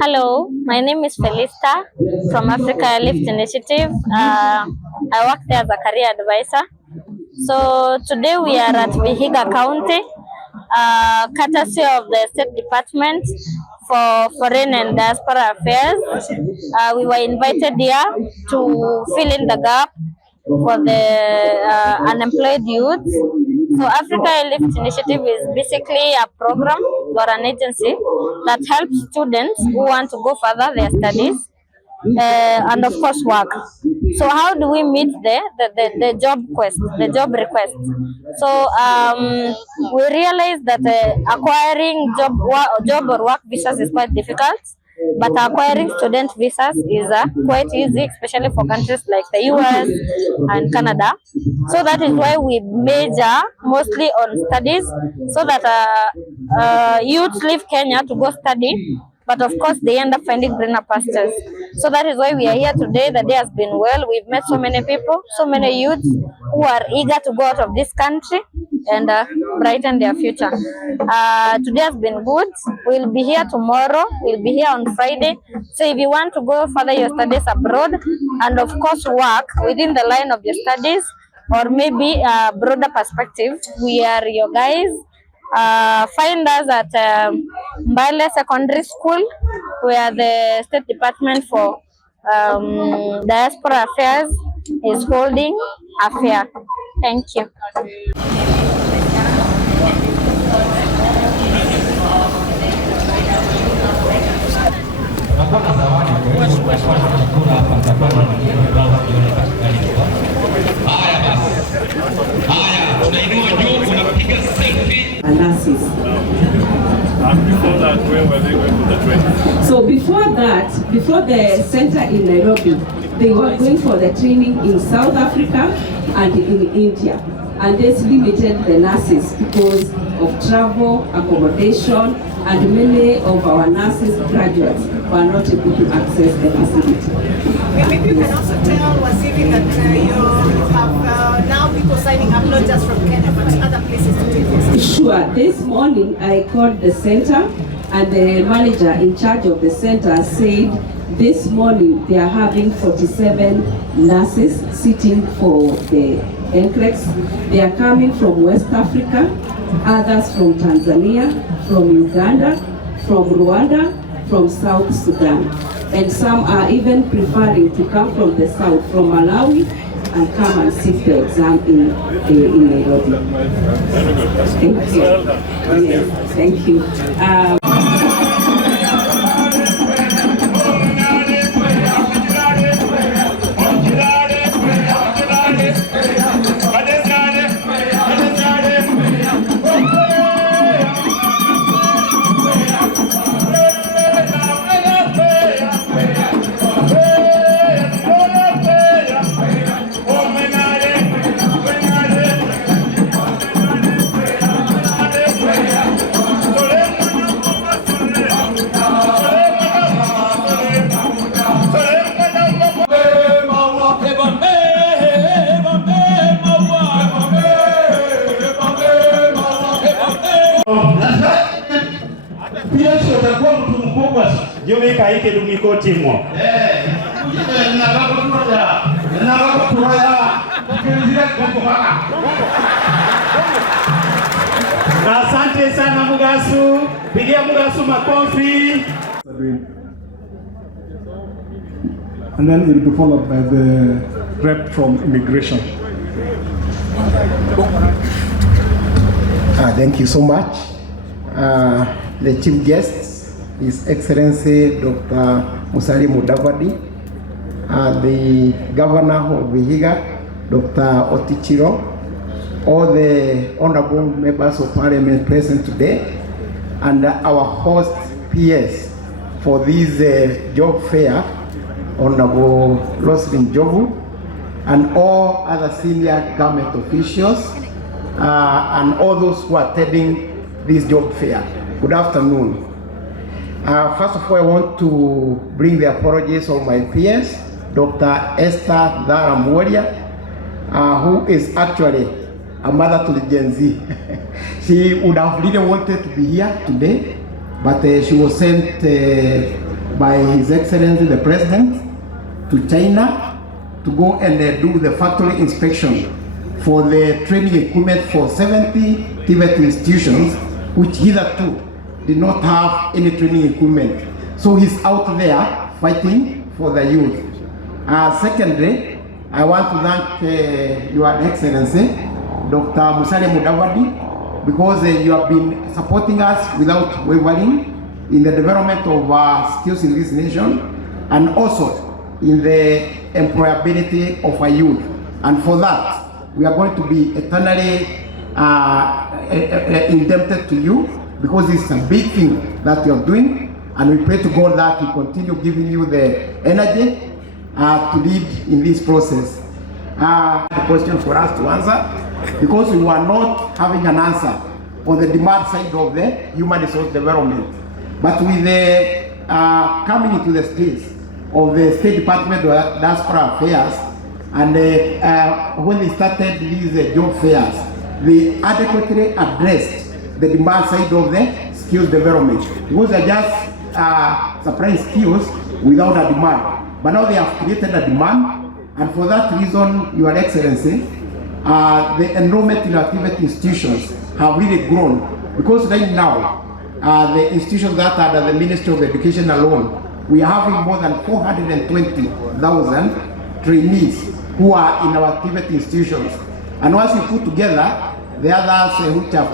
Hello, my name is Felista from Airlift Initiative. I work there as a career advisor. So today we are at Vihiga County, courtesy of the State Department for Foreign and Diaspora Affairs. We were invited here to fill in the gap for the unemployed youth. So Africa Airlift Initiative is basically a program or an agency that helps students who want to go further their studies and of course work. So how do we meet the job request? So we realize that acquiring job or work visas is quite difficult, but acquiring student visas is quite easy, especially for countries like the US and Canada. So that is why we major mostly on studies, so that youths leave Kenya to go study, but of course they end up finding greener pastures. So that is why we are here today. The day has been well. We've met so many people, so many youths who are eager to go out of this country and brighten their future. Today has been good. We'll be here tomorrow. We'll be here on Friday. So if you want to go further your studies abroad and of course work within the line of your studies, or maybe a broader perspective, we are your guys. Find us at Mbale Secondary School, where the State Department for Diaspora Affairs is holding a fair. Thank you. Analysis. Before that, where were they going for the training? So before the center in Nairobi, they were going for the training in South Africa and in India. And this limited the nurses because of travel, accommodation, and many of our nurses graduates were not able to access the facility. Maybe you can also tell Waziri that you have now people signing up not just from Kenya but other places to take this. Sure. This morning I called the center and the manager in charge of the center said this morning they are having 47 nurses sitting for the NCLEX. They are coming from West Africa, others from Tanzania, from Uganda, from Rwanda, from South Sudan. And some are even preferring to come from the south, from Malawi, and come and sit the exam in Nairobi. Thank you. Yes, thank you. Jumika ike dumikoti mwa. Asante sana Mugasu. Pigia Mugasu makofi. And then it will be followed by the rep from Immigration. Thank you so much. The chief guests, His Excellency Dr. Mudavadi, the Governor of Vihiga, Dr. Otichiro, all the honorable members of Parliament present today, and our host PS for this job fair, Honorable Roslyn Jobu, and all other senior government officials, and all those who are attending this job fair. Good afternoon. First of all, I want to bring the apologies of my peers, Dr. Esther Dhara Mworia, who is actually a mother to the Gen Z. She would have really wanted to be here today, but she was sent by His Excellency the President to China to go and do the factory inspection for the training equipment for 70 Tibet institutions, which hitherto did not have any training equipment. So he's out there fighting for the youth. Secondly, I want to thank Your Excellency, Dr. Mudavadi, because you have been supporting us without wavering in the development of skills in this nation and also in the employability of our youth. And for that, we are going to be eternally indebted to you, because it's a big thing that you are doing, and we pray to God that He continue giving you the energy to lead in this process. The question for us to answer, because we were not having an answer on the demand side of the human resource development. But with the coming into the space of the State Department of Diaspora Affairs, and when they started these job fairs, they adequately addressed the demand side of the skills development. Because they're just supplying skills without a demand. But now they have created a demand, and for that reason, Your Excellency, the enrollment in activity institutions have really grown. Because right now, the institutions that are under the Ministry of Education alone, we are having more than 420,000 trainees who are in our activity institutions. And once you put together the others which are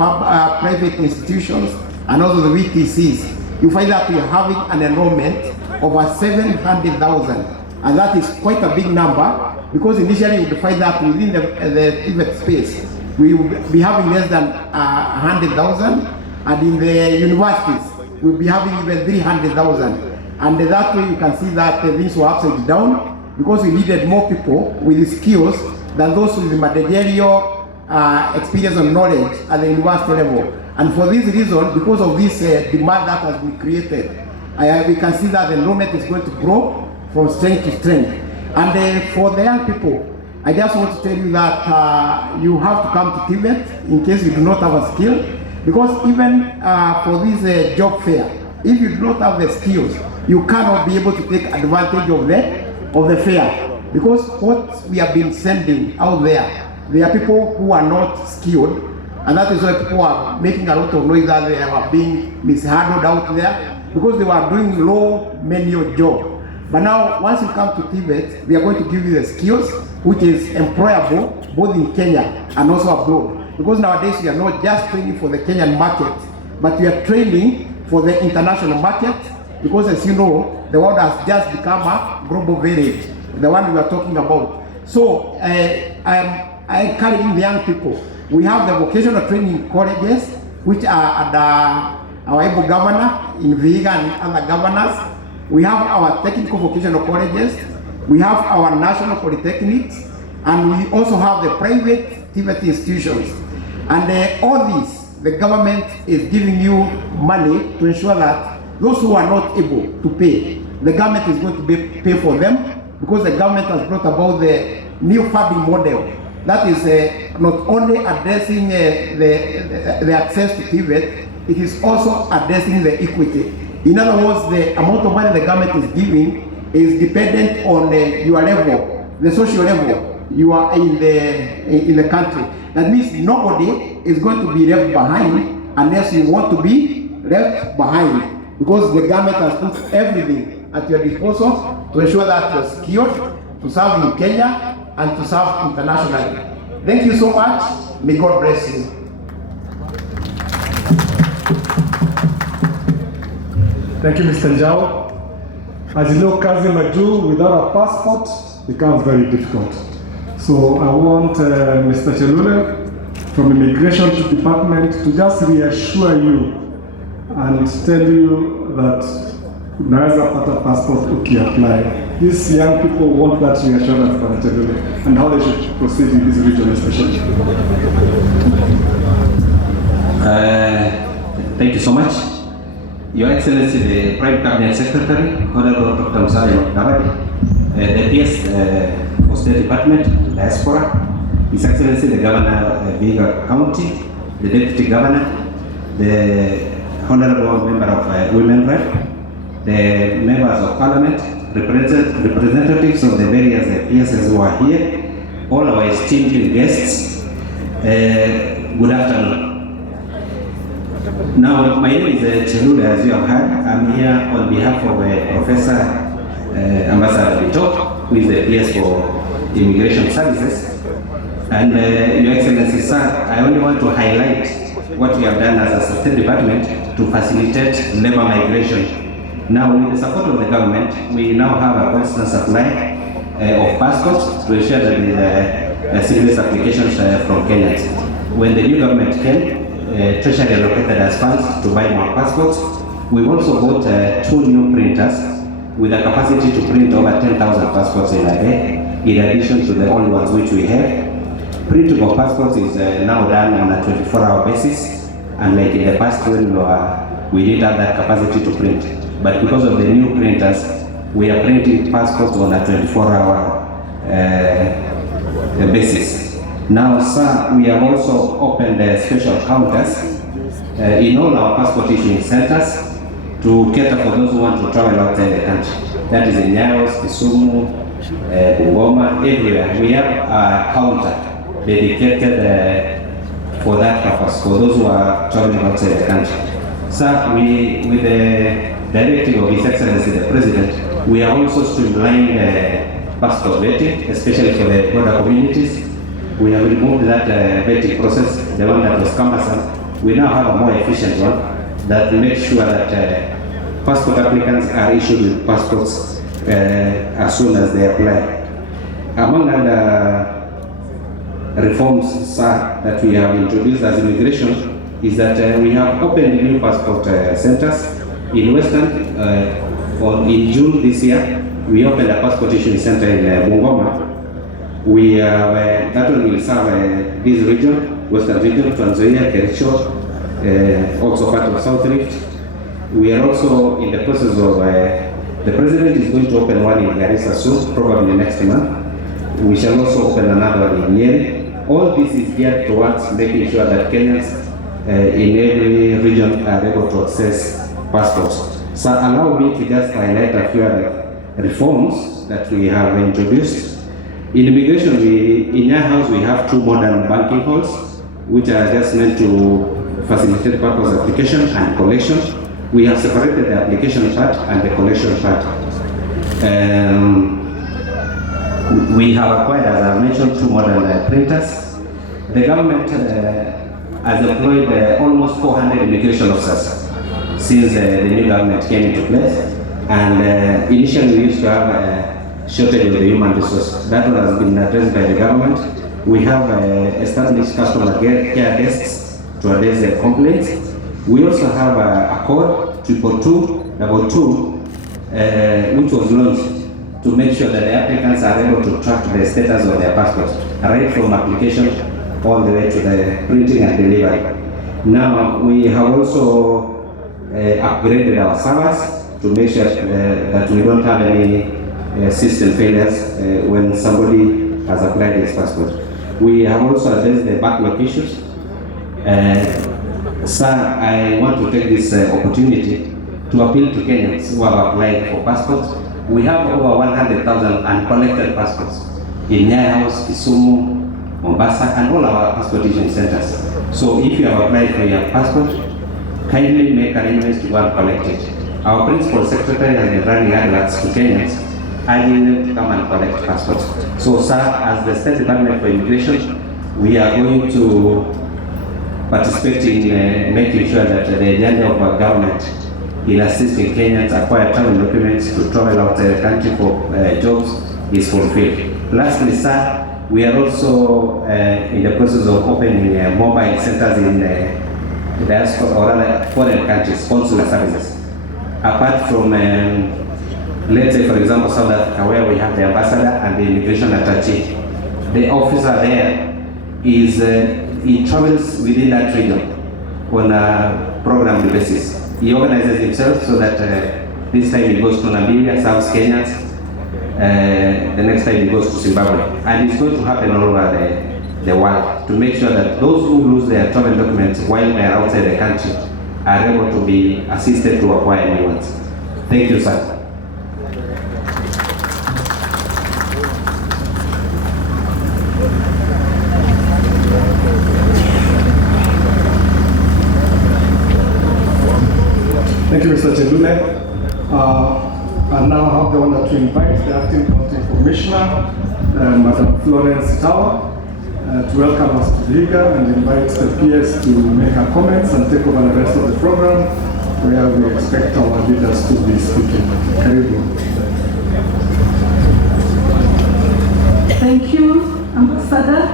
private institutions and also the VTCs, you find that we are having an enrollment over 700,000. And that is quite a big number, because initially you would find that within the Tibet space, we will be having less than 100,000, and in the universities, we'll be having even 300,000. And that way you can see that things were upside down, because we needed more people with skills than those with the managerial experience and knowledge at the university level. And for this reason, because of this demand that has been created, we can see that the enrollment is going to grow from strength to strength. And for the young people, I just want to tell you that you have to come to Tibet in case you do not have a skill, because even for this job fair, if you do not have the skills, you cannot be able to take advantage of the fair. Because what we have been sending out there are people who are not skilled, and that is why people are making a lot of noise that they are being mishandled out there, because they were doing low manual job. But now, once you come to Tibet, we are going to give you the skills which is employable both in Kenya and also abroad. Because nowadays we are not just training for the Kenyan market, but we are training for the international market. Because as you know, the world has just become a global village, the one we are talking about. So I encourage the young people. We have the vocational training colleges, which are under our able governor in Vihiga and other governors. We have our technical vocational colleges, we have our national polytechnics, and we also have the private Tibet institutions. And all these, the government is giving you money to ensure that those who are not able to pay, the government is going to pay for them, because the government has brought about the new funding model that is not only addressing the access to Tibet, it is also addressing the equity. In other words, the amount of money the government is giving is dependent on your level, the social level you are in the country. That means nobody is going to be left behind unless you want to be left behind, because the government has put everything at your disposal to ensure that you are skilled to serve in Kenya and to serve internationally. Thank you so much. May God bless you. Thank you, Mr. Njau. As you know, kazi majuu without a passport becomes very difficult. So I want Mr. Chelule from Immigration Department to just reassure you and tell you that unaweza pata passport ukiapply. These young people want that reassurance from Chelule and how they should proceed in this region especially. Thank you so much. Your Excellency, the Prime Cabinet Secretary, Honorable Dr. Mbale, the PS for State Department, Diaspora, His Excellency, the Governor of Vihiga County, the Deputy Governor, the Honorable Member of Women Rep, the members of parliament, representatives of the various PSS who are here, all our esteemed guests, good afternoon. Now, my name is Chelule, as you have heard. I'm here on behalf of Professor Ambassador Bito, who is the PS for Immigration Services. And Your Excellency, sir, I only want to highlight what we have done as a State Department to facilitate labor migration. Now, with the support of the government, we now have a constant supply of passports to ensure that the seamless applications from Kenya. When the new government came, Treasury allocated us funds to buy more passports. We've also bought 2 new printers with a capacity to print over 10,000 passports in a day, in addition to the old ones which we have. Printing of passports is now done on a 24-hour basis, unlike in the past when we didn't have that capacity to print. But because of the new printers, we are printing passports on a 24-hour basis. Now, sir, we have also opened special counters in all our passport issuing centers to cater for those who want to travel outside the country. That is in Nyaos, Kisumu, Bungoma, everywhere. We have a counter dedicated for that purpose, for those who are traveling outside the country. Sir, with the directive of His Excellency the President, we are also streamlining passport vetting, especially for the border communities. We have removed that vetting process, the one that was cumbersome. We now have a more efficient one that makes sure that passport applicants are issued with passports as soon as they apply. Among other reforms, sir, that we have introduced as immigration is that we have opened new passport centers in Western. In June this year, we opened a passport issuing center in Bungoma. We that one will serve this region, Western region, Trans Nzoia, Kericho, also part of South Rift. We are also in the process of, the President is going to open one in Garissa soon, probably next month. We shall also open another one in Nyeri. All this is geared towards making sure that Kenyans in every region are able to access passports. So allow me to just highlight a few other reforms that we have introduced. In immigration, in our house, we have 2 modern banking halls, which are just meant to facilitate purpose application and collection. We have separated the application part and the collection part. We have acquired, as I mentioned, 2 modern printers. The government has employed almost 400 immigration officers since the new government came into place. And initially, we used to have shortage of the human resource. That one has been addressed by the government. We have established customer care desks to address their complaints. We also have a code 22222, which was launched to make sure that the applicants are able to track the status of their passports, right from application all the way to the printing and delivery. Now, we have also upgraded our servers to make sure that we don't have any system failures when somebody has applied his passport. We have also addressed the backlog issues. Sir, I want to take this opportunity to appeal to Kenyans who have applied for passports. We have over 100,000 uncollected passports in Nyaos, Kisumu, Mombasa, and all our passport issuing centers. So if you have applied for your passport, kindly make arrangements to go and collect it. Our principal secretary has been running adverts to Kenyans, urging them to come and collect passports. So, sir, as the State Department for Immigration, we are going to participate in making sure that the agenda of our government in assisting Kenyans acquire travel documents to travel outside the country for jobs is fulfilled. Lastly, sir, we are also in the process of opening mobile centers in diaspora or other foreign countries, consular services. Apart from, let's say, for example, South Africa, where we have the ambassador and the immigration attaché, the officer there is he travels within that region on a program basis. He organizes himself so that this time he goes to Namibia, serves Kenyans, the next time he goes to Zimbabwe. And it's going to happen all over the world to make sure that those who lose their travel documents while they are outside the country are able to be assisted to acquire new ones. Thank you, sir. Thank you, Mr. Chelule. I now have the honor to invite the Acting County Commissioner, Madam Florence Tower, to welcome us to Vihiga and invite the PS to make her comments and take over the rest of the program, where we expect our leaders to be speaking. Karibu. Thank you, Ambassador.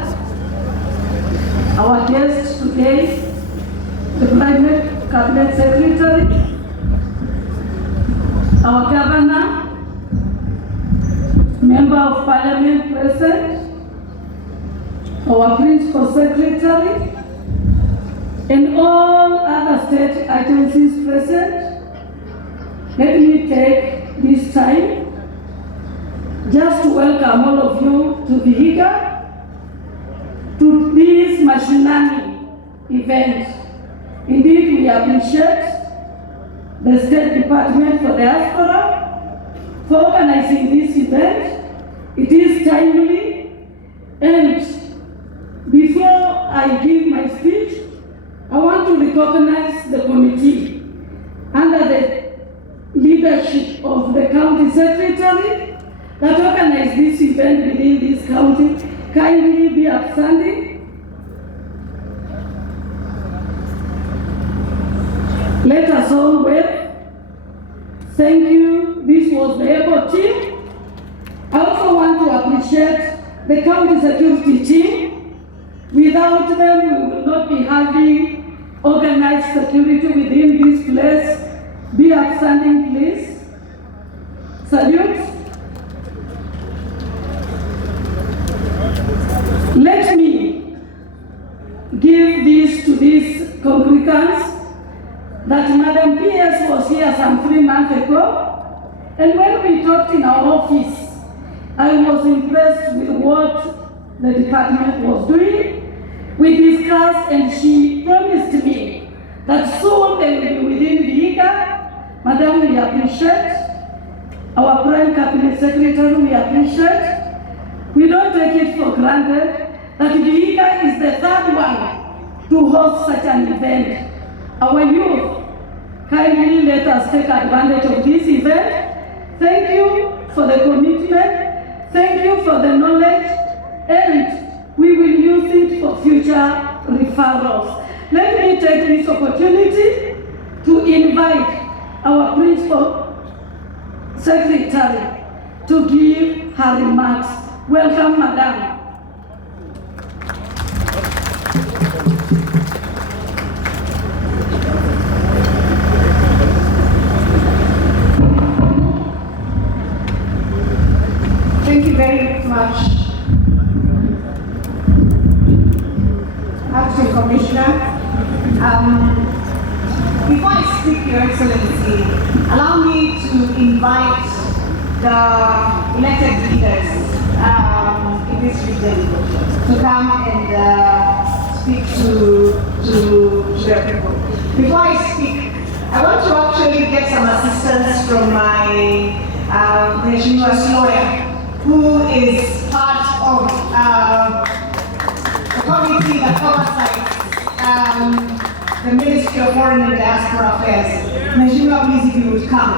Our guest today, the Private Cabinet Secretary, our Governor, Member of Parliament present, our Principal Secretary, and all other state agencies present. Let me take this time just to welcome all of you to Vihiga, to this Mashinani event. Indeed, we appreciate the State Department for Diaspora for organizing this event. It is timely, and before I give my speech, I want to recognize the committee under the leadership of the County Secretary that organized this event within this county. Kindly be upstanding. Let us all wave. Thank you. This was the airport team. I also want to appreciate the county security team. Without them, we will not be having organized security within this place. Be upstanding, please. Salute. Let me give this to these congregants that Madam PS was here some 3 months ago, and when we talked in our office, I was impressed with what the department was doing. We discussed, and she promised me that soon they will be within Vihiga. Madam, we appreciate. Our Prime Cabinet Secretary, we appreciate. We don't take it for granted that Vihiga is the third one to host such an event. Our youth, kindly let us take advantage of this event. Thank you for the commitment. Thank you for the knowledge, and we will use it for future referrals. Let me take this opportunity to invite our Principal Secretary to give her remarks. Welcome, Madam. Thank you very much, Acting Commissioner. Before I speak, Your Excellency, allow me to invite the elected leaders in this region to come and speak to their people. Before I speak, I want to actually get some assistance from my Mheshimiwa's lawyer, who is part of the committee that oversights the Ministry of Foreign and Diaspora Affairs. Mheshimiwa, please, if you would come.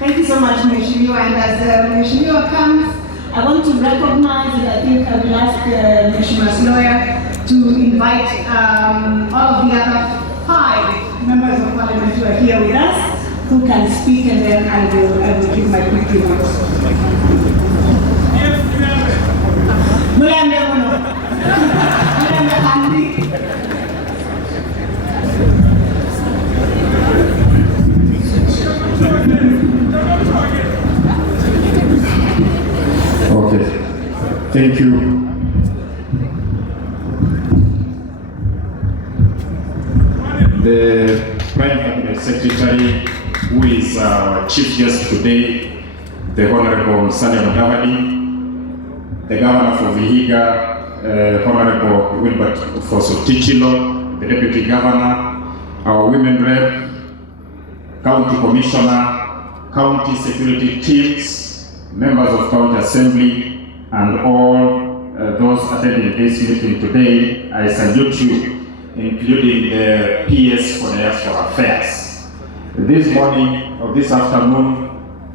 Thank you so much, Mheshimiwa. And as Mheshimiwa comes, I want to recognize, and I think I will ask Mheshimiwa's lawyer to invite all of the other 5 members of Parliament who are here with us, who can speak, and then I will give my quick remarks. Okay, thank you. The Prime Cabinet Secretary, who is our chief guest today, the Honorable Mbale Mudavadi, the Governor for Vihiga, Honorable Wilbert Fosotichilo, the Deputy Governor, our Women Rep, County Commissioner, County Security Teams, members of County Assembly, and all those attending this meeting today. I salute you, including the PS for Diaspora Affairs. This morning or this afternoon,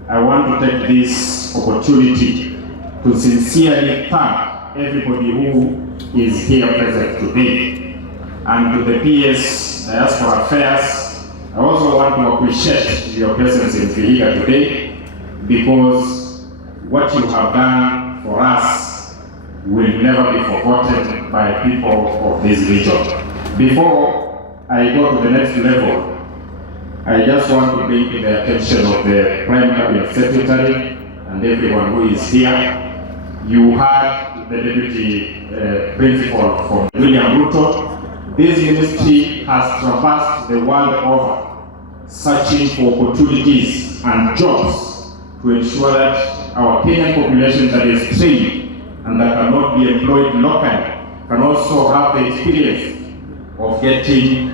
I want to take this opportunity to sincerely thank everybody who is here present today. And to the PS Diaspora Affairs, I also want to appreciate your presence in Vihiga today, because what you have done for us will never be forgotten by people of this region. Before I go to the next level, I just want to bring to the attention of the Prime Cabinet Secretary and everyone who is here. You had the Deputy Principal from William Ruto. This ministry has traversed the world over, searching for opportunities and jobs to ensure that our Kenyan population that is trained and that cannot be employed locally can also have the experience of getting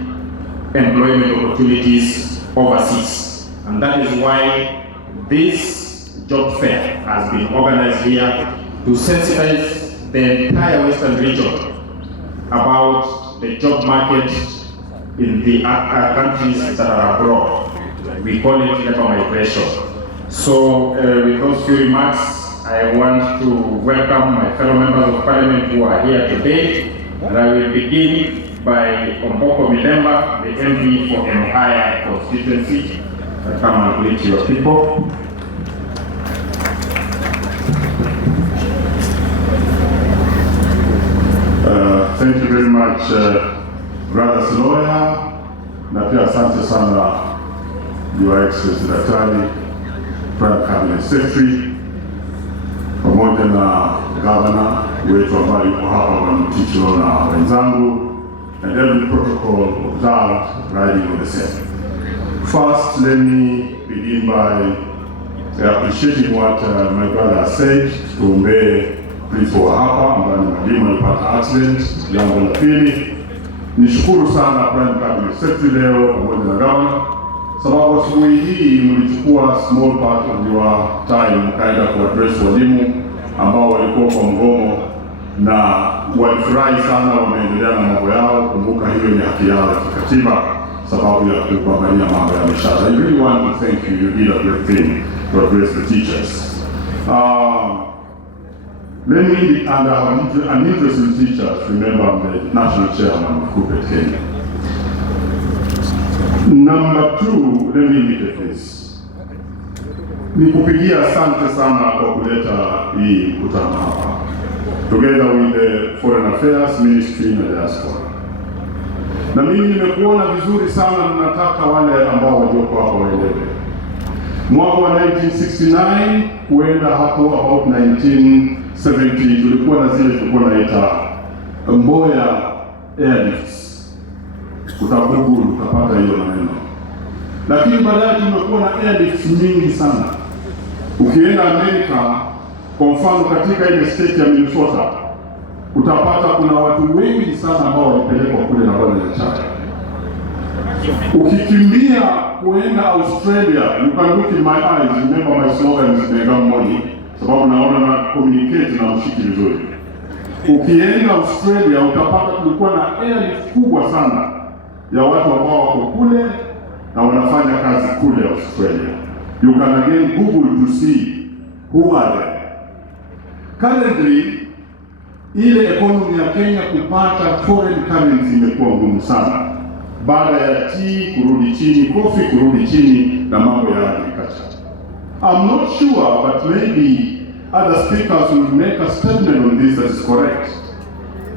employment opportunities overseas. And that is why this job fair has been organized here to sensitize the entire Western region about the job market in the countries that are abroad. We call it labor migration. So with those few remarks, I want to welcome my fellow members of Parliament who are here today. And I will begin by Omboko Milemba, the MP for Mbale constituency. Come and greet your people. Thank you very much, Brother Lawyer, na pia asante sana Your Excellency Daktari, Prime Cabinet Secretary, pamoja na Governor wetu ambaye yuko hapa Bwana Mtichilo na wenzangu, and every protocol observed riding with the same. First, let me begin by appreciating what my brother said. Tuombee principal hapa ambaye ni mwalimu alipata accident. Jambo la pili, nishukuru sana Prime Cabinet Secretary leo pamoja na Governor, sababu asubuhi hii mlichukua small part of your time mkaenda kuaddress walimu ambao walikuwa kwa mgomo na walifurahi sana, wameendelea na mambo yao. Kumbuka hiyo ni haki yao ya kikatiba sababu ya kupambania mambo ya mishahara. I really want to thank you. You did a great thing to address the teachers. Let me, and an interest in teachers, remember I'm the national chairman of Corporate Kenya. Number two, let me indicate this. Nikupigia asante sana kwa kuleta hii mkutano hapa, together with the Foreign Affairs Ministry na Diaspora. Na mimi nimekuona vizuri sana, na nataka wale ambao walioko hapa waelewe. Mwaka wa 1969 kuenda hapo about 1970 tulikuwa na zile tulikuwa naita Mbale Airlifts. Utagugu utapata hiyo maneno. Lakini baadaye tumekuwa na airlifts nyingi sana. Ukienda Amerika, kwa mfano katika ile state ya Minnesota, utapata kuna watu wengi sana ambao walipelekwa kule na bwana ya chai. Ukikimbia kuenda Australia, you can look in my eyes, remember my slogan is mega money, sababu naona na communicate na mshiki vizuri. Ukienda Australia utapata kulikuwa na airlift kubwa sana ya watu ambao wako kule na wanafanya kazi kule Australia. You can again Google to see who are there. Currently, ile economy ya Kenya kupata foreign currency imekuwa ngumu sana. Baada ya tea kurudi chini, coffee kurudi chini na mambo ya agriculture. I'm not sure, but maybe other speakers will make a statement on this that is correct.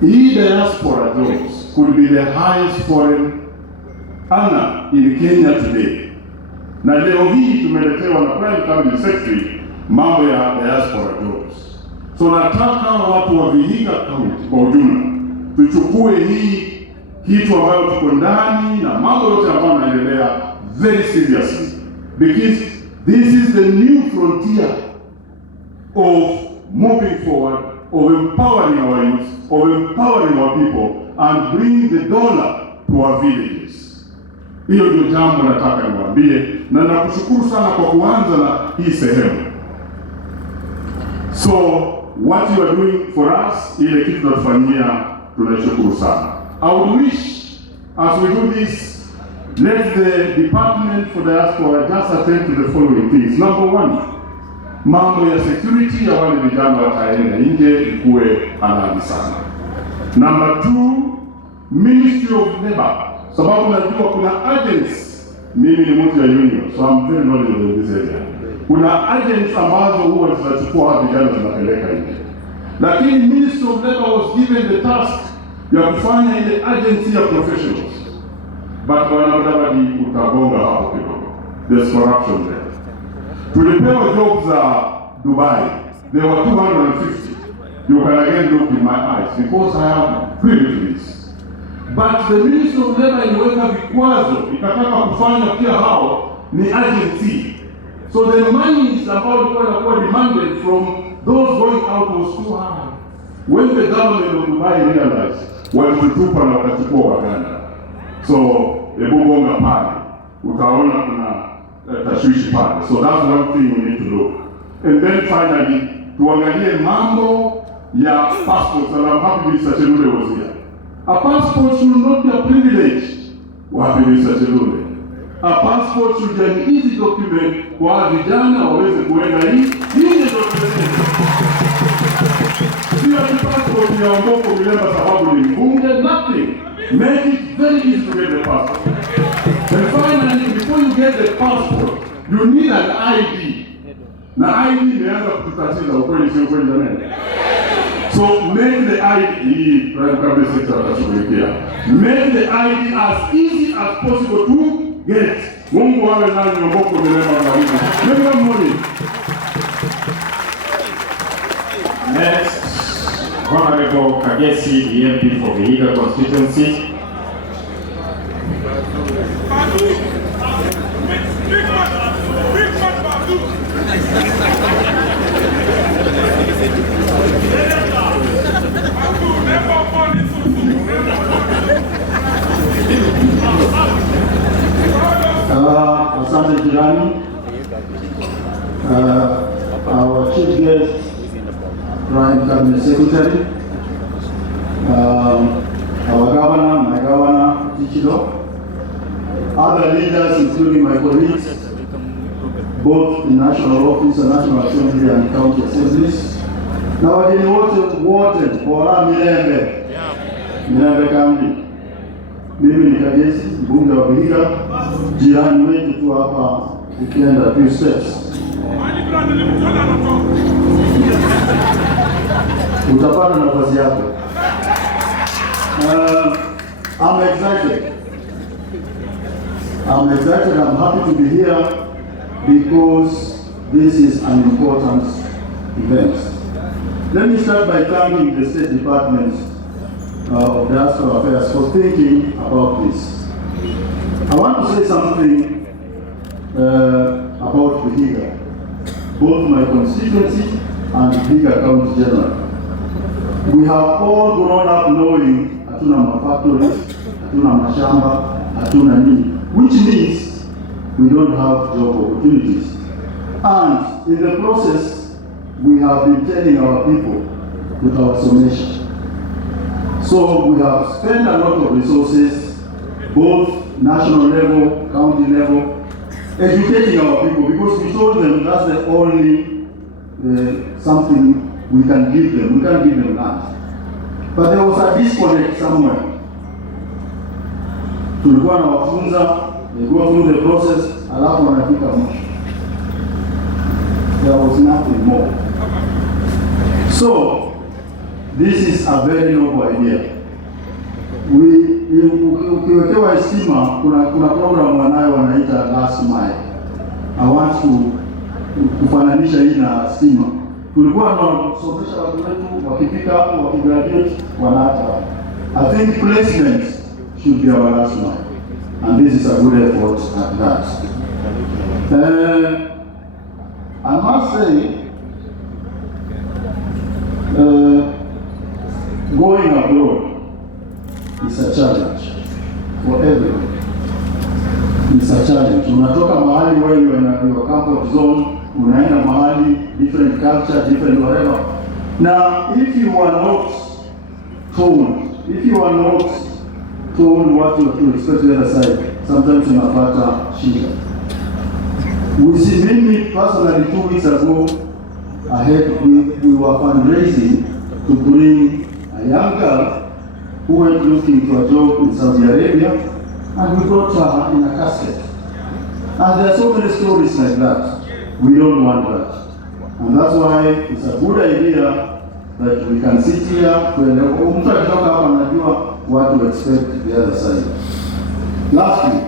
Diaspora Jobs could be the highest foreign earner in Kenya today. Na leo hii tumeletewa na Prime Cabinet Secretary mambo ya Diaspora Jobs. So nataka watu wa Vihiga County kwa ujumla tuchukue hii kitu ambayo tuko ndani na mambo yote ambayo yanaendelea very seriously, because this is the new frontier of moving forward of empowering our youth, of empowering our people, and bring the dollar to our villages. Hiyo ndio jambo nataka niwaambie, na nakushukuru sana kwa kuanza na hii sehemu. So what you are doing for us, ile kitu tunatufanyia, tunashukuru sana. I would wish as we do this, let the Department for Diaspora just attend to the following things. Number one, mambo ya security ya wale vijana wataenda nje ikuwe halali sana. Number two, Ministry of Labor, sababu najua kuna agents, mimi ni mtu ya union, so I'm very knowledgeable in this area. Kuna agents ambazo huwa zinachukua hawa vijana zinapeleka nje. Lakini Ministry of Labor was given the task ya kufanya ile agency ya professionals. But Bwana Mudavadi utagonga hapo kidogo. There's corruption there. Tulipewa jobs Dubai. There were 250. You can again look in my eyes because I am privy to this. But the Ministry of Labor iliweka vikwazo ikataka kufanya pia hao ni agency. So the money about what demanded from those going out was too high. When the government of Dubai realized walitutupa na wakachukua Waganda. So ebonga pale utaona kuna tashwishi pale. So that's one thing we need to look. And then finally tuangalie mambo ya passports, and I'm happy Mr. Chelule was here. A passport should not be a privilege. Wapi Mr. Chelule? A passport should be an easy document kwa vijana waweze kuenda hii document. Sio passport ya mboko milema sababu ni mbunge, nothing. Make it very easy to get the passport. And finally, before you get the passport, you need an ID. Na ID imeanza kututatiza ukweli sio kweli jamani. So make the ID, prime cabinet sector atashughulikia. Make the ID as easy as possible to get. Mungu awe nani mboko milema na hivi. Make them money. Next, Honorable Kagesi, the MP for Vihiga constituency. Asante jirani. Our chief guest, Prime Cabinet Secretary, our governor, my governor, Tichilo, other leaders including my colleagues, both in national office and national assembly and county assemblies. Na wageni wote bora Milembe County. Mimi ni Kagesi, mbunge wa Vihiga, jirani wetu tu hapa ukienda few steps. Utapata nafasi yako. I'm excited. I'm happy to be here because this is an important event. Let me start by thanking the State Department of Diaspora Affairs for thinking about this. I want to say something about Vihiga, both my constituency and Vihiga County General. We have all grown up knowing hatuna mafactories, hatuna mashamba, hatuna nini, which means we don't have job opportunities. And in the process, we have been telling our people with our summation. So we have spent a lot of resources, both national level, county level, educating our people because we told them that's the only something we can give them. We can't give them land. But there was a disconnect somewhere. Tulikuwa na wafunza, they go through the process, alafu wanafika mwisho. There was nothing more. So, this is a very noble idea. Ukiwekewa estima, kuna program wanayo wanaita last mile. I want to kufananisha hii na stima. Tulikuwa tunasomesha watu wetu wakifika hapo wakigraduate wanaacha. I think placement should be our last mile. And this is a good effort at that. I must say going abroad is a challenge for everyone. It's a challenge. Unatoka mahali where you are in your comfort zone, unaenda mahali, different culture, different whatever. Now, if you are not told what you have to expect the other side, sometimes unapata shida. We see me personally 2 weeks ago, we were fundraising to bring a young girl who went looking for a job in Saudi Arabia, and we brought her in a casket. And there are so many stories like that. We don't want that. And that's why it's a good idea that we can sit here, mtu akitoka hapa anajua what to expect the other side. Lastly,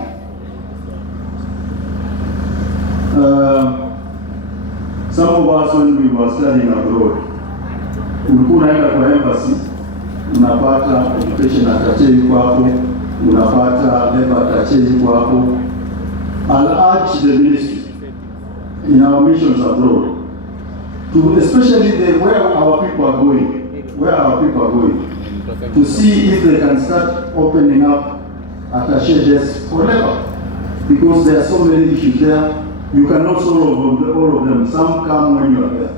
some of us when we were studying abroad, ulikuwa unaenda kwa embassy, unapata education attaché yuko hapo, unapata labor attaché yuko hapo. I'll urge the ministry in our missions abroad to, especially where our people are going, to see if they can start opening up attaché desks for labor, because there are so many issues there. You cannot solve all of them. Some come when you are there.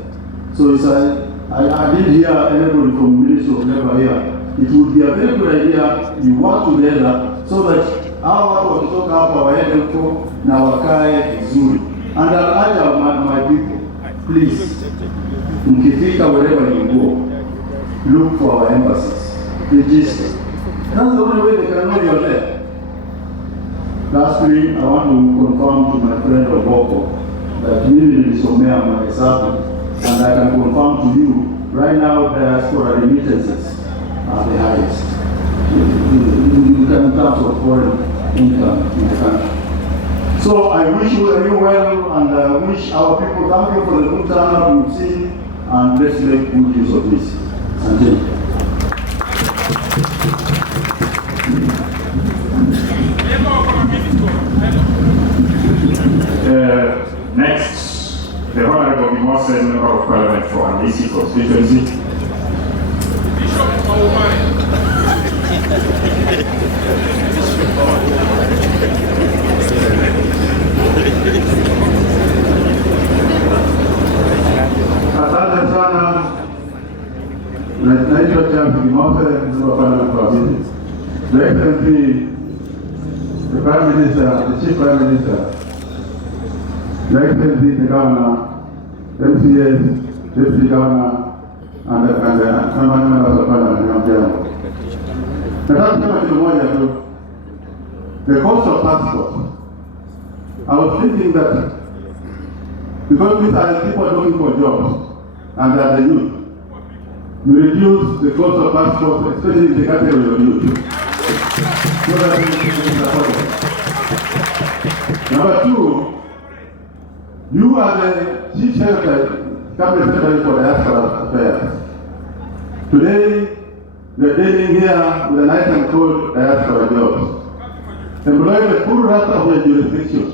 So it's I didn't hear anybody from the Ministry of Labor here. It would be a very good idea you work together so that our watu wakitoka hapa waende huko na wakae vizuri. And I'll urge my people, please, mkifika wherever you go, look for our embassies, register. That's the only way they can know you're there. Lastly, I want to confirm to my friend Oboko that mimi nilisomea mahesabu, and I can confirm to you, right now diaspora remittances are the highest. You can count of foreign income in the country. So I wish you well, and I wish our people, thank you for the good turnout we've seen, and let's make good use of this. Thank you. Next, the Honorable Moses, Member of Parliament for Andisi constituency. Asante sana. Naitwa Champi Moses, Member of Parliament for Andisi. The Excellency, the Prime Minister, the Chief Prime Minister, the Excellency, the Governor, MCS, Deputy Governor, and the members of Parliament. Nataka kusema kitu moja tu. The cost of passport. I was thinking that because these are people looking for jobs and they are the youth, you reduce the cost of passport, especially in the category of youth. So that it is affordable. Number two, you are the Chief Secretary, Cabinet Secretary for Diaspora Affairs. Today, we are dealing here with an item called Diaspora Jobs. Employ the full wrath of the jurisdiction,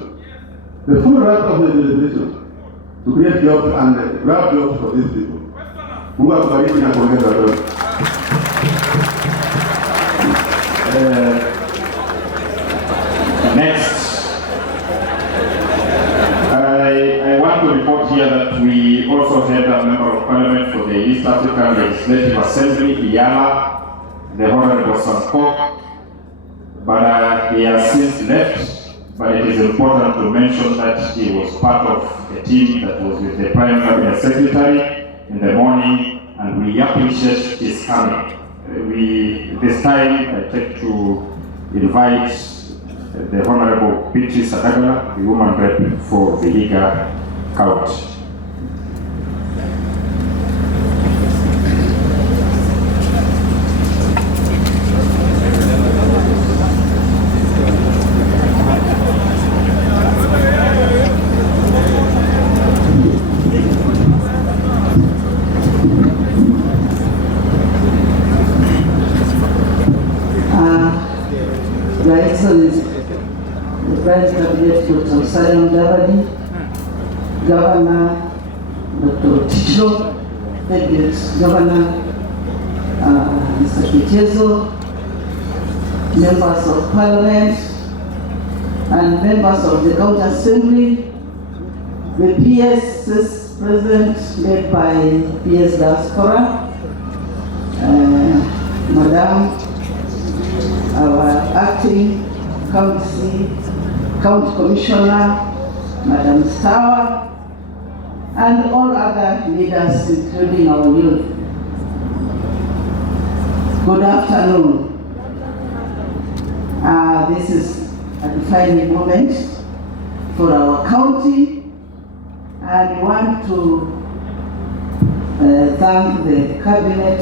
to create jobs and grab jobs for these people. Mungu akubariki na kuongeza watoto. Next, I want to report here that we also had a Member of Parliament for the East African Legislative Assembly, IALA, the Honorable Sanko, but he has since left. But it is important to mention that he was part of the team that was with the Prime Cabinet Secretary in the morning, and we appreciate his coming. This time I take to invite the Honorable Beatrice Adagala, the woman rep for Vihiga County. Your Excellency, the Prime Cabinet Dr. Mbale, Governor Dr. Ticho, Governor Mr. Kitezo, members of parliament, and members of the county assembly, the PS president led by PS Diaspora, Madam, our acting county commissioner, Madam Stower, and all other leaders, including our youth. Good afternoon. This is a defining moment for our county, and we want to thank the Cabinet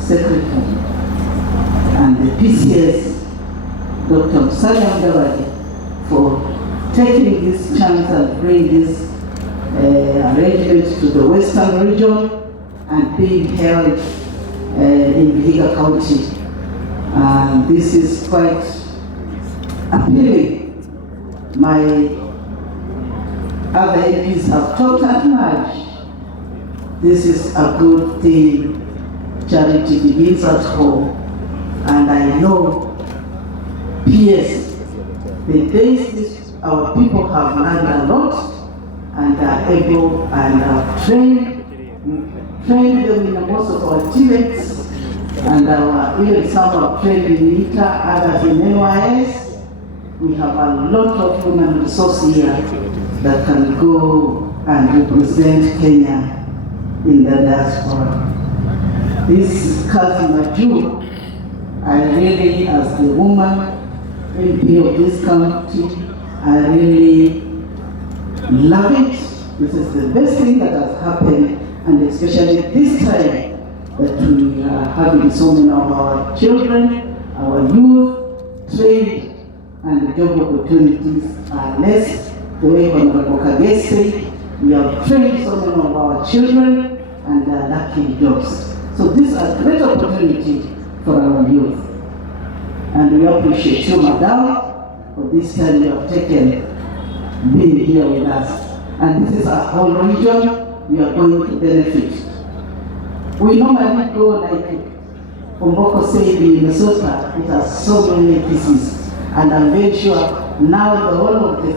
Secretary and the PCS, Dr. Mbale, for taking this chance and bring this arrangement to the Western region and being held in Vihiga County. And this is quite appealing. My other MPs have talked at large. This is a good thing. Charity begins at home. And I know, PS, the days our people have learned a lot and are able and have trained them in most of our TVETs, and even some are trained in ITA, others in NYS. We have a lot of human resources here that can go and represent Kenya in the diaspora. This Kazimaju, I really, as the woman MP of this county, I really love it. This is the best thing that has happened, and especially this time that we are having so many of our children, our youth, trade and job opportunities are less. The way Honorable Kagese said, we have trained so many of our children and they are lucky jobs. So this is a great opportunity for our youth. And we appreciate you, Madam, for this time you have taken being here with us. And this is our whole region, we are going to benefit. We normally go like Omboko said in Minnesota, it has so many pieces. And I'm very sure now the whole of the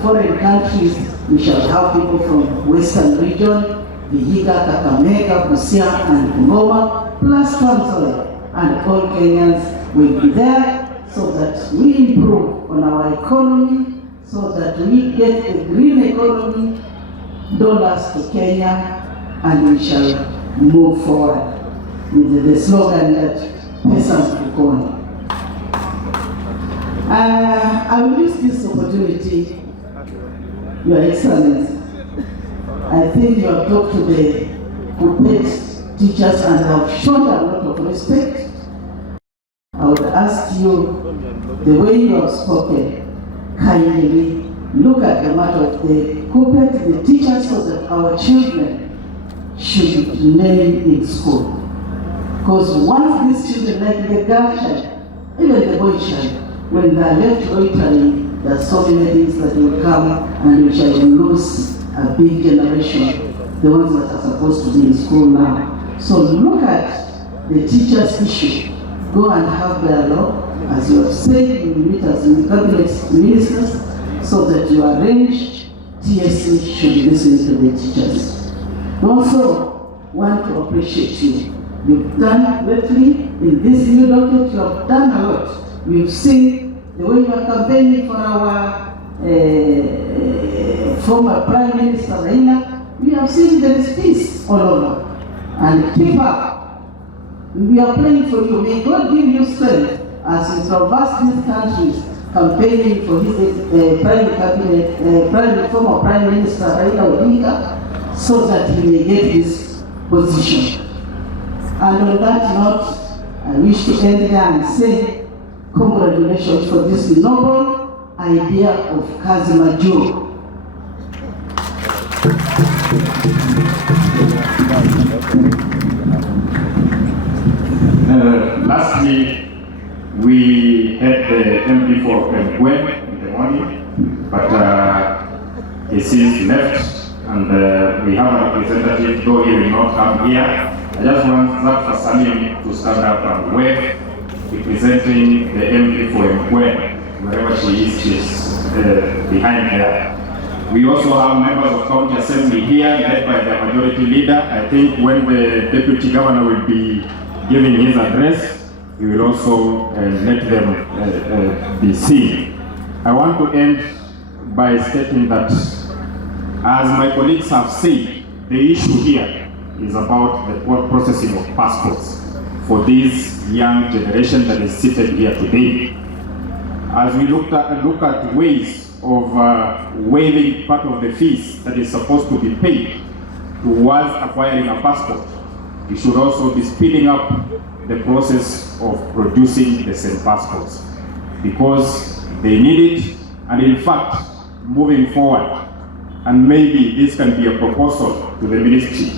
foreign countries, we shall have people from Western region, Vihiga, Kakamega, Busia, and Bungoma, plus Trans-Nzoia, and all Kenyans will be there so that we improve on our economy, so that we get the green economy, dollars to Kenya, and we shall move forward with the slogan that Pesa Mfukoni. I will use this opportunity, Your Excellency. I think you have talked to the pulpit teachers and have shown a lot of respect. I would ask you, the way you have spoken, kindly look at the matter of the pulpit, the teachers, so that our children should remain in school. Because once these children, like the girl child, even the boy child, when they are left loitering, there are so many things that will come and we shall lose a big generation, the ones that are supposed to be in school now. So look at the teachers' issue. Go and have dialogue. As you have said, you will meet as cabinet ministers so that you arrange TSC should listen to the teachers. We also want to appreciate you. You've done greatly in this new docket. You have done a lot. We've seen the way you are campaigning for our former Prime Minister Raila. We have seen there is peace all over. And keep up. We are praying for you. May God give you strength as you traverse these countries, campaigning for his former Prime Minister Raila Odinga, so that he may get his position. And on that note, I wish to end there and say congratulations for this noble idea of Kazimaju. Lastly, we had the MP for Mbale in the morning, but he since left, and we have a representative, though he will not come here. I just want that Salim to stand up and wave, representing the MD for Mbale, wherever she is, she's behind her. We also have members of County Assembly here, led by the majority leader. I think when the Deputy Governor will be giving his address, we will also let them be seen. I want to end by stating that, as my colleagues have said, the issue here is about the processing of passports for this young generation that is seated here today. As we look at ways of waiving part of the fees that is supposed to be paid towards acquiring a passport, we should also be speeding up the process of producing the same passports, because they need it. And in fact, moving forward, and maybe this can be a proposal to the ministry,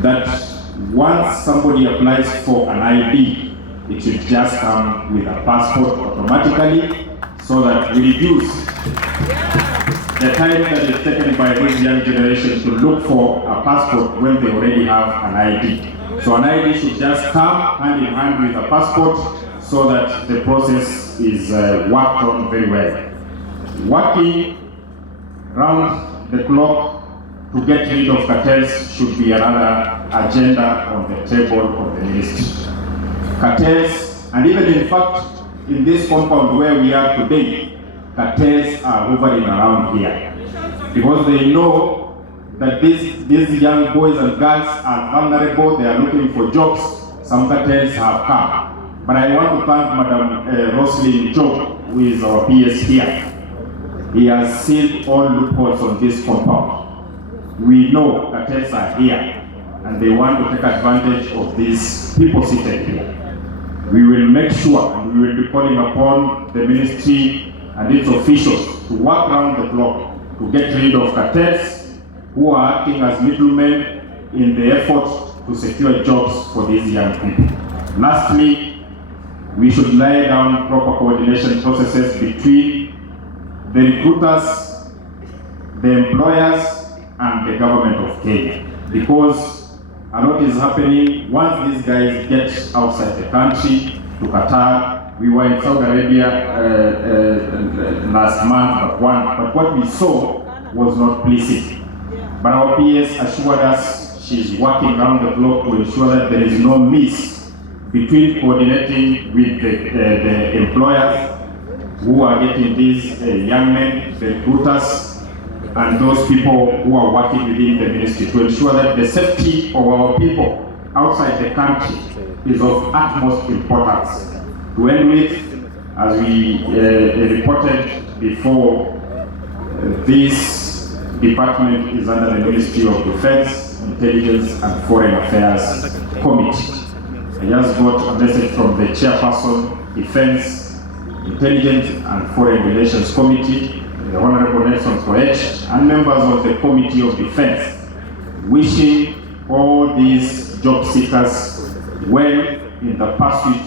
that once somebody applies for an ID, it should just come with a passport automatically, so that we reduce the time that is taken by this young generation to look for a passport when they already have an ID. So an ID should just come hand in hand with a passport, so that the process is worked on very well. Working round the clock to get rid of cartels should be another agenda on the table of the ministry. Cartels, and even in fact, in this compound where we are today, cartels are hovering around here, because they know that these young boys and girls are vulnerable, they are looking for jobs. Some cartels have come. But I want to thank Madam Roslyn Job, who is our PS here. He has sealed all loopholes on this compound. We know cartels are here, and they want to take advantage of these people seated here. We will make sure, and we will be calling upon the ministry and its officials to work around the clock to get rid of cartels who are acting as middlemen in the effort to secure jobs for these young people. Lastly, we should lay down proper coordination processes between the recruiters, the employers, and the government of Kenya, because a lot is happening once these guys get outside the country to Qatar. We were in Saudi Arabia last month, but what we saw was not pleasing. But our PS assured us she's working around the clock to ensure that there is no miss between coordinating with the employers who are getting these young men, the recruiters, and those people who are working within the ministry, to ensure that the safety of our people outside the country is of utmost importance. To end with, as we reported before, this department is under the Ministry of Defense, Intelligence and Foreign Affairs Committee. I just got a message from the chairperson, Defense, Intelligence and Foreign Relations Committee, the Honorable Nelson Koech, and members of the Committee of Defense, wishing all these job seekers well in the pursuit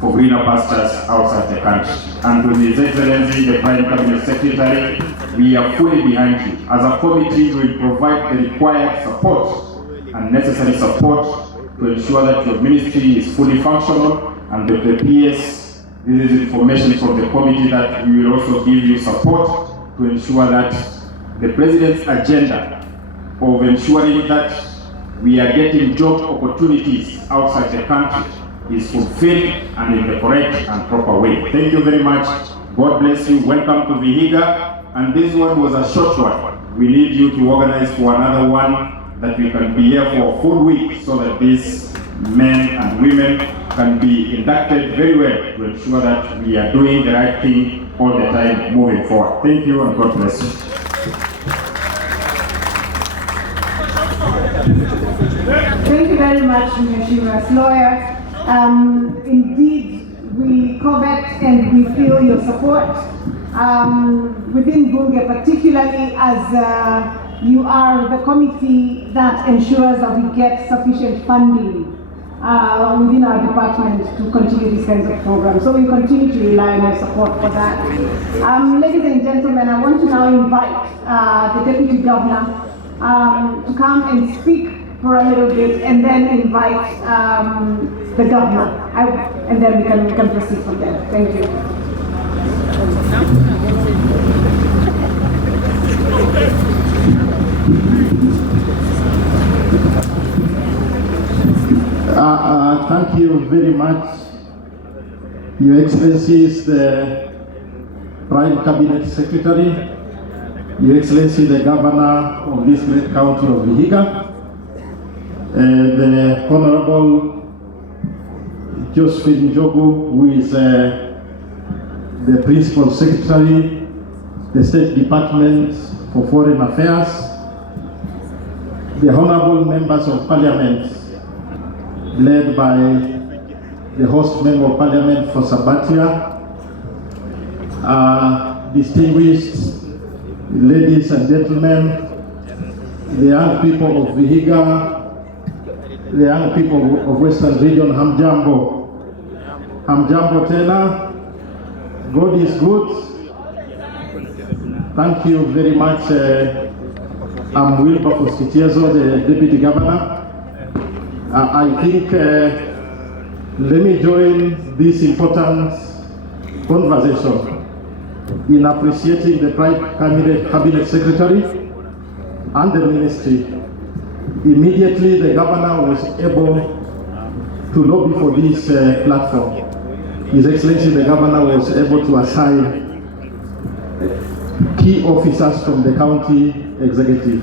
for greener pastures outside the country. And with His Excellency, the Prime Cabinet Secretary, we are fully behind you. As a committee, we will provide the required support and necessary support to ensure that your ministry is fully functional, and that the PS, this is information from the committee, that we will also give you support to ensure that the President's agenda of ensuring that we are getting job opportunities outside the country is fulfilled and in the correct and proper way. Thank you very much. God bless you. Welcome to Vihiga. And this one was a short one. We need you to organize for another one, that we can be here for a full week, so that these men and women can be inducted very well, to ensure that we are doing the right thing all the time moving forward. Thank you and God bless you. Thank you very much, Mheshimiwa Lawyer. Indeed, we covet and we feel your support within Bunge, particularly as you are the committee that ensures that we get sufficient funding within our department to continue these kinds of programs. So we continue to rely on your support for that. Ladies and gentlemen, I want to now invite the Deputy Governor to come and speak for a little bit and then invite the governor. And then we can proceed from there. Thank you. Thank you very much, Your Excellencies, the Prime Cabinet Secretary, Your Excellency, the Governor of this great county of Vihiga, the Honorable Josephine Njogu, who is the Principal Secretary, the State Department for Foreign Affairs, the Honorable Members of Parliament, led by the host Member of Parliament for Sabatia, distinguished ladies and gentlemen, the young people of Vihiga, the young people of Western Region, Hamjambo. Hamjambo tena, God is good. Thank you very much. I'm Wilberforce Kitiezo, the Deputy Governor. I think, let me join this important conversation in appreciating the Prime Cabinet Secretary and the Ministry. Immediately, the Governor was able to lobby for this platform. His Excellency, the Governor was able to assign key officers from the county executive.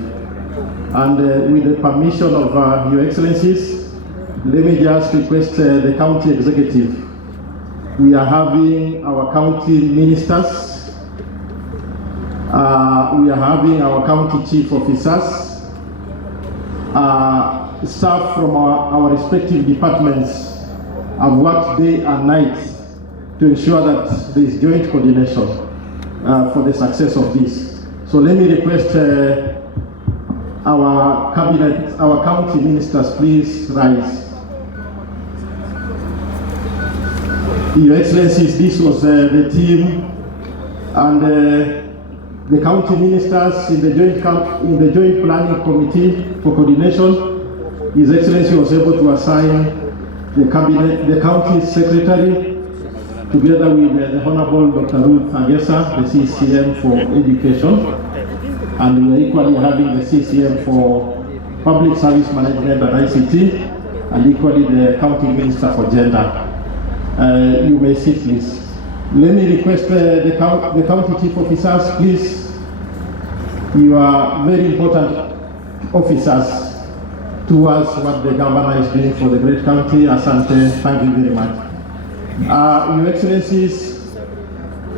And with the permission of Your Excellencies, let me just request the county executive. We are having our county ministers, we are having our county chief officers, staff from our respective departments have worked day and night to ensure that there is joint coordination for the success of this. So let me request our cabinet, our county ministers, please rise. Your Excellencies, this was the team and the county ministers in the joint planning committee for coordination. His Excellency was able to assign the county secretary, together with the Honorable Dr. Ruth Agesa, the CCM for Education, and we are equally having the CCM for Public Service Management and ICT, and equally the County Minister for Gender. You may sit, please. Let me request the County Chief Officers, please. You are very important officers towards what the Governor is doing for the great county. Asante, thank you very much. Your Excellencies,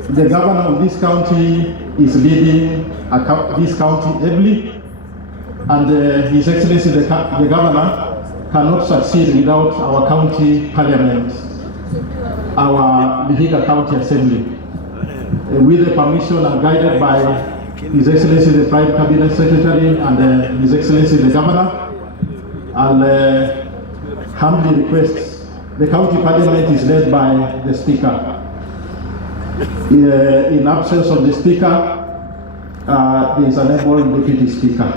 the Governor of this county is leading this county ably, and His Excellency the Governor cannot succeed without our county parliament, our Vihiga County Assembly. With the permission and guided by His Excellency the Prime Cabinet Secretary and His Excellency the Governor, I'll humbly request, the county parliament is led by the Speaker. In absence of the Speaker, there is an able Deputy Speaker.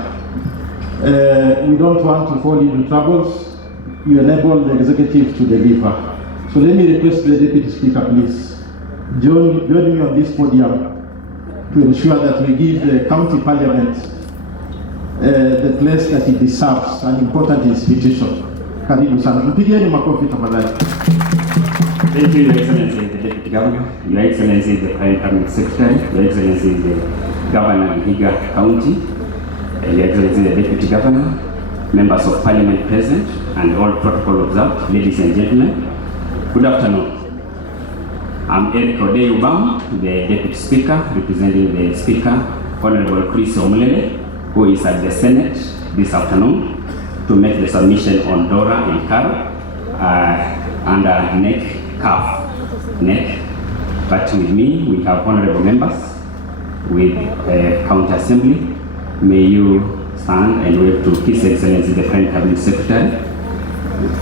We don't want to fall into troubles. You enable the executive to deliver. So let me request the Deputy Speaker, please, join me on this podium to ensure that we give the county parliament the place that it deserves, an important institution. Karibu sana. Mpigieni makofi tafadhali. Thank you, Your Excellency, the Deputy Governor, Your Excellency, the Prime Cabinet Secretary, Your Excellency, the Governor of Vihiga County, Your Excellency, the Deputy Governor, Members of Parliament present, and all protocol observed, ladies and gentlemen. Good afternoon. I'm Eric Odeyubam, the Deputy Speaker, representing the Speaker, Honorable Chris Omulele, who is at the Senate this afternoon to make the submission on DORA and CAR under NEC. But with me, we have honorable members with County Assembly. May you stand and wave to His Excellency the Prime Cabinet Secretary.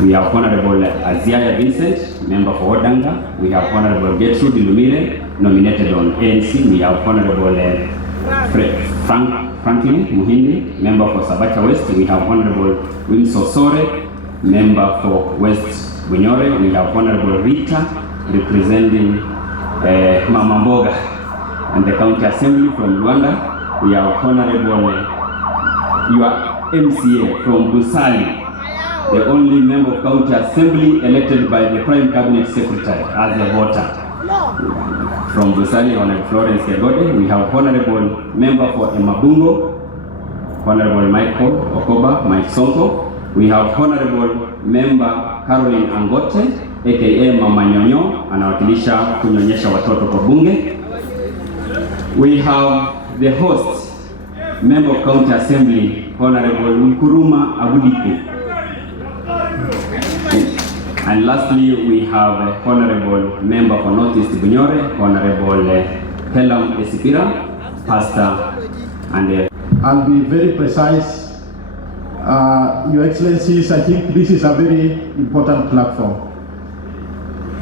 We have Honorable Aziaya Vincent, member for Odanga. We have Honorable Gertrude Lumire, nominated on ANC. We have Honorable Franklin Muhindi, member for Sabacha West. We have Honorable Windsor Sore, member for West Bunyore. We have Honorable Rita, representing Mama Mboga and the County Assembly from Rwanda. We have Honorable your MCA from Busali, the only member of County Assembly elected by the Prime Cabinet Secretary as a voter. From Busali, Honorable Florence Kegode. We have Honorable Member for Emabungo, Honorable Michael Okoba, Mike Sonko. We have Honorable Member Caroline Angote, aka Mama Nyonyo, anawakilisha kunyonyesha watoto kwa bunge. We have the host, Member of County Assembly, Honorable Nkuruma Abudiku. And lastly, we have Honorable Member for Northeast Bunyore, Honorable Pelam Esipira, Pastor, and I'll be very precise. Your Excellencies, I think this is a very important platform.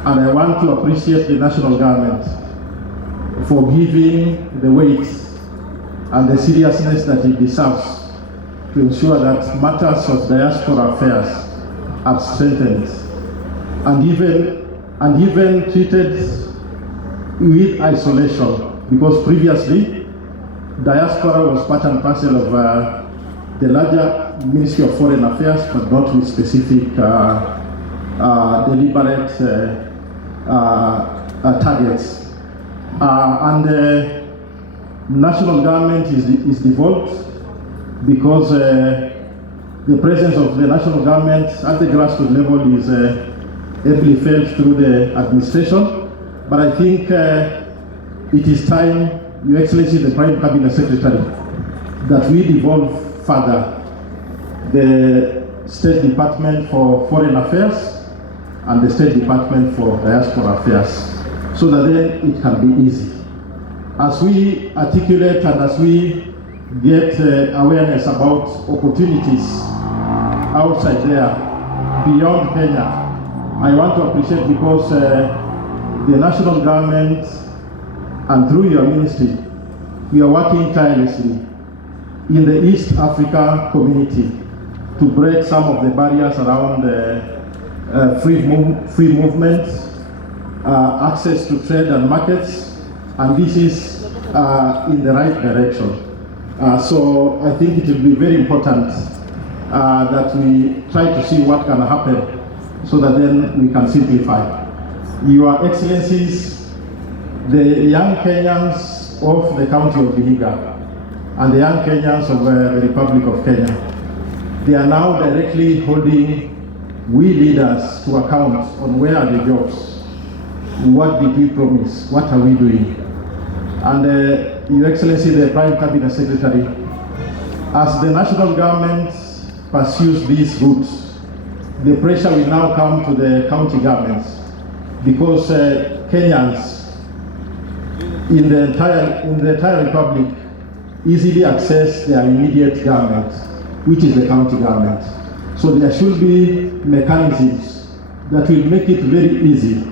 And I want to appreciate the national government for giving the weight and the seriousness that it deserves to ensure that matters of diaspora affairs are strengthened and even treated with isolation, because previously diaspora was part and parcel of the larger Ministry of Foreign Affairs, but not with specific deliberate targets. And the national government is devolved because the presence of the national government at the grassroots level is ably felt through the administration. But I think it is time, Your Excellency, the Prime Cabinet Secretary, that we devolve further the State Department for Foreign Affairs and the State Department for Diaspora Affairs, so that then it can be easy. As we articulate and as we get awareness about opportunities outside there, beyond Kenya, I want to appreciate because the national government and through your ministry, we are working tirelessly in the East Africa community to break some of the barriers around free movement, access to trade and markets, and this is in the right direction. So I think it will be very important that we try to see what can happen so that then we can simplify. Your Excellencies, the young Kenyans of the County of Vihiga and the young Kenyans of the Republic of Kenya, they are now directly holding we leaders to account on where are the jobs, what did we promise, what are we doing. And Your Excellency, the Prime Cabinet Secretary, as the national government pursues these routes, the pressure will now come to the county governments, because Kenyans in the entire republic easily access their immediate government, which is the county government. So there should be mechanisms that will make it very easy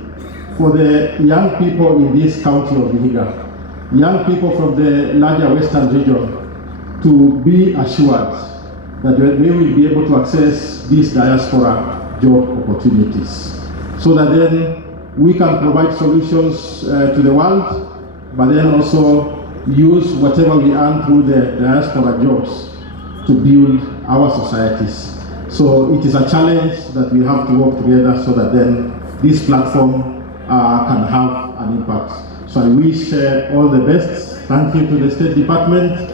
for the young people in this county of Vihiga, young people from the larger western region, to be assured that they will be able to access these diaspora job opportunities, so that then we can provide solutions to the world, but then also use whatever we earn through the diaspora jobs to build our societies. So it is a challenge that we have to work together so that then this platform can have an impact. So I wish all the best. Thank you to the State Department.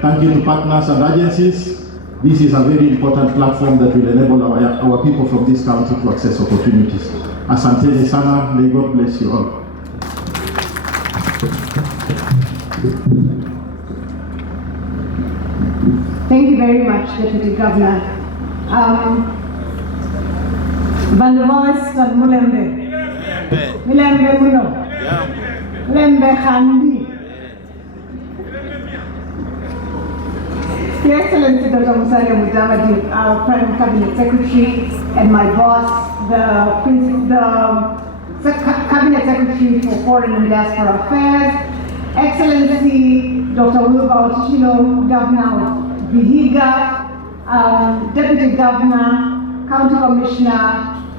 Thank you to partners and agencies. This is a very important platform that will enable our people from this county to access opportunities. Asanteni sana. May God bless you all. Thank you very much, Deputy Governor. Bandavois and Mulembe. Mulembe Muno. Mulembe Khandi. Your Excellency Dr. Mudavadi'S, our Prime Cabinet Secretary, and my boss, the Cabinet Secretary for Foreign and Diaspora Affairs, Excellency Dr. Mudavadi'S, Governor of Vihiga, Deputy Governor, County Commissioner,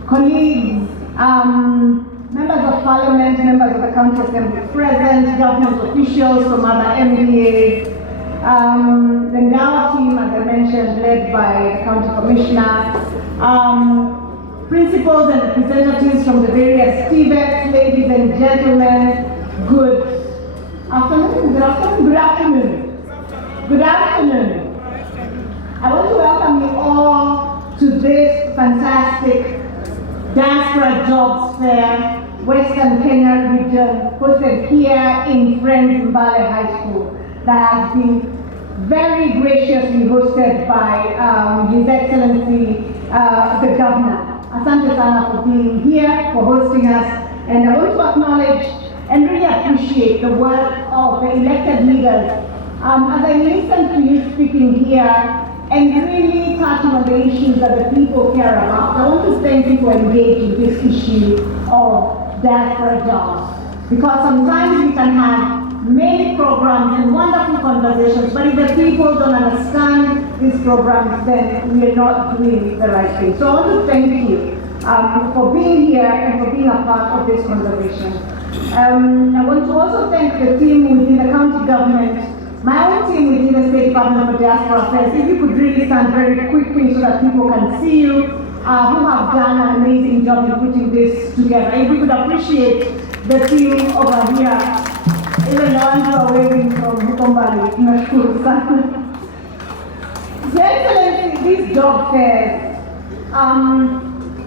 colleagues, members of Parliament, members of the County Assembly present, government officials from other MDAs, the Mbale team, as I mentioned, led by the County Commissioner, principals and representatives from the various TVETs, ladies and gentlemen, good afternoon. I want to welcome you all to this fantastic Diaspora Jobs Fair, Western Kenya region, hosted here in Mbale High School, that has been very graciously hosted by His Excellency the Governor. Asante sana for being here, for hosting us, and I want to acknowledge and really appreciate the work of the elected leaders. As I listen to you speaking here, and really touching on the issues that the people care about, I want to thank you for engaging this issue of diaspora jobs. Because sometimes we can have many programs and wonderful conversations, but if the people don't understand these programs, then we are not doing the right thing. So I want to thank you for being here and for being a part of this conversation. I want to also thank the team within the county government, my own team within the State Department for Diaspora Affairs. If you could really stand very quickly so that people can see you, who have done an amazing job in putting this together. If we could appreciate the team over here, even the ones who are waving from Mbale, tunashukuru sana. Your Excellency, these job fairs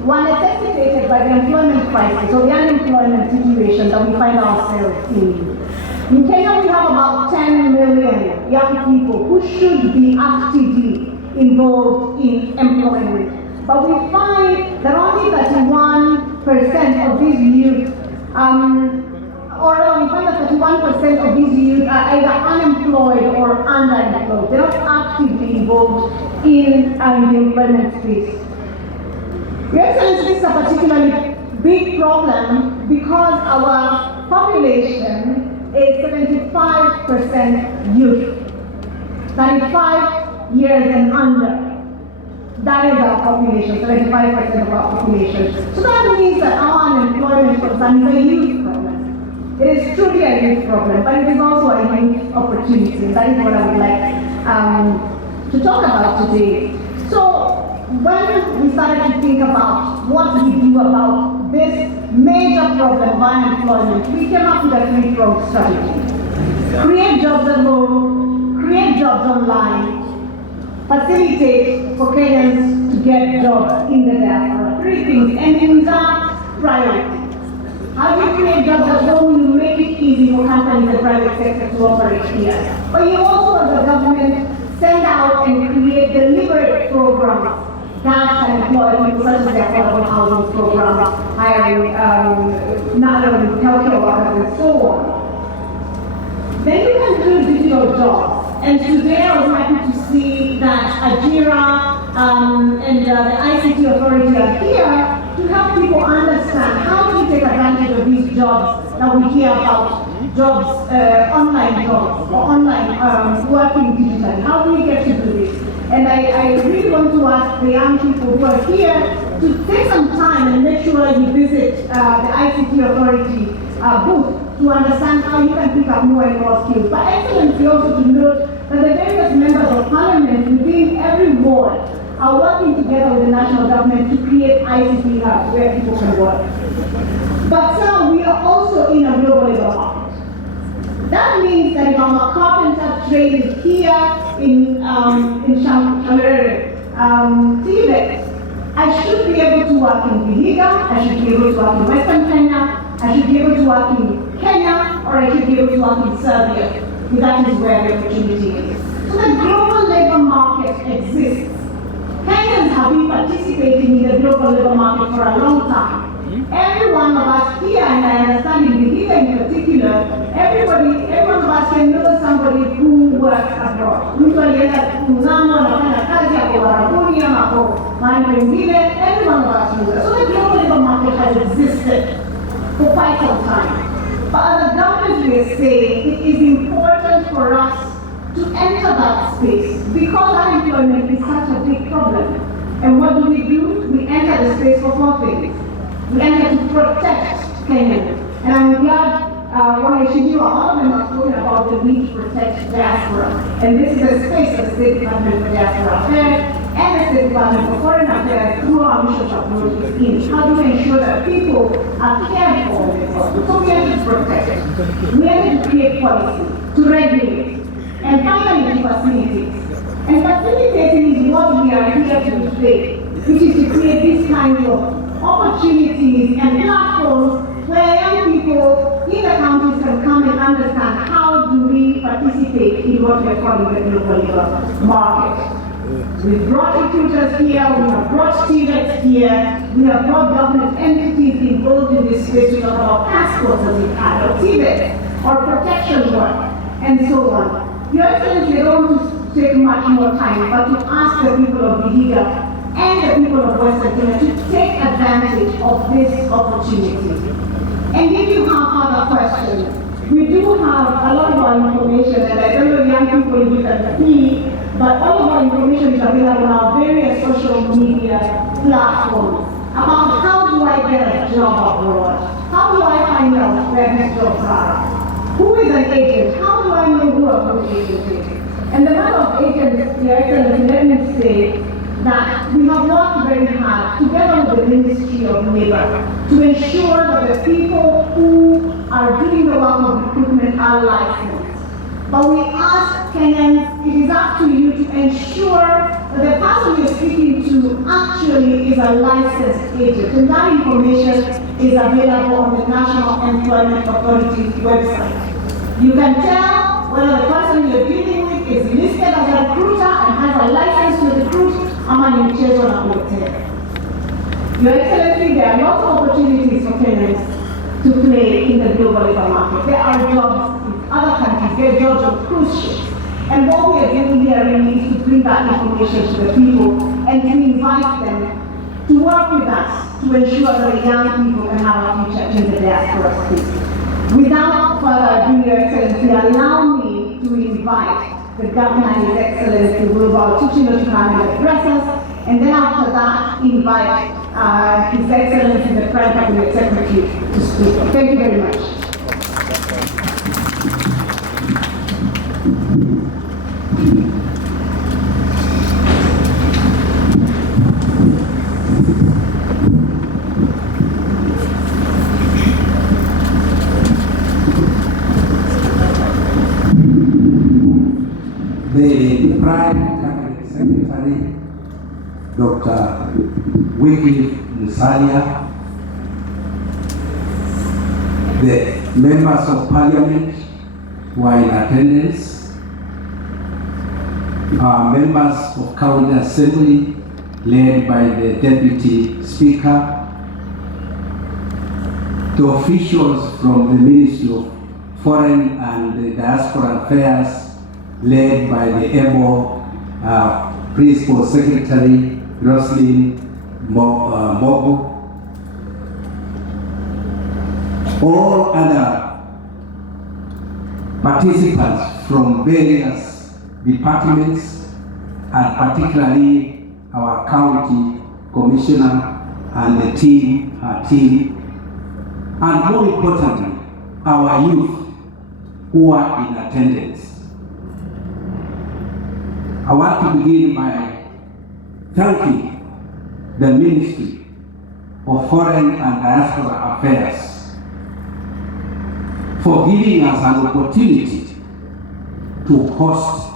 were necessitated by the employment crisis or the unemployment situation that we find ourselves in. In Kenya, we have about 10 million young people who should be actively involved in employment. But we find that only 31% of these youth, we find that 31% of these youth are either unemployed or underemployed. They're not actively involved in the employment space. Your Excellency, this is a particularly big problem because our population is 75% youth, 35 years and under. That is our population, 75% of our population. So that means that our unemployment concern is a youth problem. It is truly a youth problem, but it is also a youth opportunity. That is what I would like to talk about today. So when we started to think about what we do about this major problem of unemployment, we came up with a three-pronged strategy. Create jobs at home, create jobs online, facilitate for Kenyans to get jobs in the diaspora. Three things, and in that priority. How do you create jobs at home? You make it easy for companies and private sector to operate here. But you also, as a government, send out and create deliberate programs that can employ people, such as the affordable housing program, hiring healthcare workers, and so on. Then you can do digital jobs. And today I was happy to see that Ajira and the ICT authority are here to help people understand how to take advantage of these jobs that we hear about, jobs, online jobs, or online working digitally. How do we get to do this? And I really want to ask the young people who are here to take some time and make sure you visit the ICT authority booth to understand how you can pick up more and more skills. But Excellency, also to note that the various members of parliament within every ward are working together with the national government to create ICT hubs where people can work. But sir, we are also in a global labor market. That means that if I'm a carpenter trained here in Shamirere, TVET, I should be able to work in Vihiga, I should be able to work in Western Kenya, I should be able to work in Kenya, or I should be able to work in Serbia. That is where the opportunity is. So the global labor market exists. Kenyans have been participating in the global labor market for a long time. Every one of us here, and I understand in Vihiga in particular, every one of us can know somebody who works abroad. Mtu alienda kuzama anafanya kazi hapo Warabuni ama hapo mahali pengine, every one of us knows that. So the global labor market has existed for quite some time. But as a government, we are saying it is important for us to enter that space because unemployment is such a big problem. And what do? We enter the space for 4 things. We enter to protect Kenyans. And I'm glad when I should you, all of them are talking about the need to protect diaspora. And this is a space of the State Department for Diaspora Affairs and the State Department for Foreign Affairs through our mission approach in how do we ensure that people are cared for in this world. So we have to protect. We have to create policy, to regulate, and finally to facilitate. And facilitating is what we are here to do today, which is to create these kinds of opportunities and platforms where young people in the counties can come and understand how do we participate in what we are calling the global labor market. We've brought recruiters here, we have brought students here, we have brought government entities involved in this space to talk about passports as we've had, or TVET, or protection work, and so on. Your Excellency, I don't want to take much more time, but to ask the people of Vihiga and the people of Western Kenya to take advantage of this opportunity. And if you have other questions, we do have a lot of our information, and I don't know if young people you can see, but all of our information is available on our various social media platforms about how do I get a job abroad? How do I find out where these jobs are? Who is an agent? How do I know who a good agent is? And the matter of agents, Your Excellency, let me say that we have worked very hard together with the Ministry of Labor to ensure that the people who are doing the work of recruitment are licensed. But we ask Kenyans, it is up to you to ensure that the person you're speaking to actually is a licensed agent. And that information is available on the National Employment Authority's website. You can tell whether the person you're dealing with is listed as a recruiter and has a license to recruit, ama ni mchezo na kuletea. Your Excellency, there are lots of opportunities for Kenyans to play in the global labor market. There are jobs in other countries, there are jobs on cruise ships. And what we are doing here really is to bring that information to the people and to invite them to work with us to ensure that the young people can have a future in the diaspora space. Without further ado, Your Excellency, allow me to invite the Governor, His Excellency Wilbur Tuchino, to come and address us, and then after that, invite His Excellency the Prime Cabinet Secretary to speak. Thank you very much. The Prime Cabinet Secretary, Dr. Wiki Musalia, the members of Parliament who are in attendance, our members of County Assembly led by the Deputy Speaker, the officials from the Ministry of Foreign and Diaspora Affairs led by the able Principal Secretary Roslyn Mogo, all other participants from various departments, and particularly our county commissioner and the team, her team, and more importantly, our youth who are in attendance. I want to begin by thanking the Ministry of Foreign and Diaspora Affairs for giving us an opportunity to host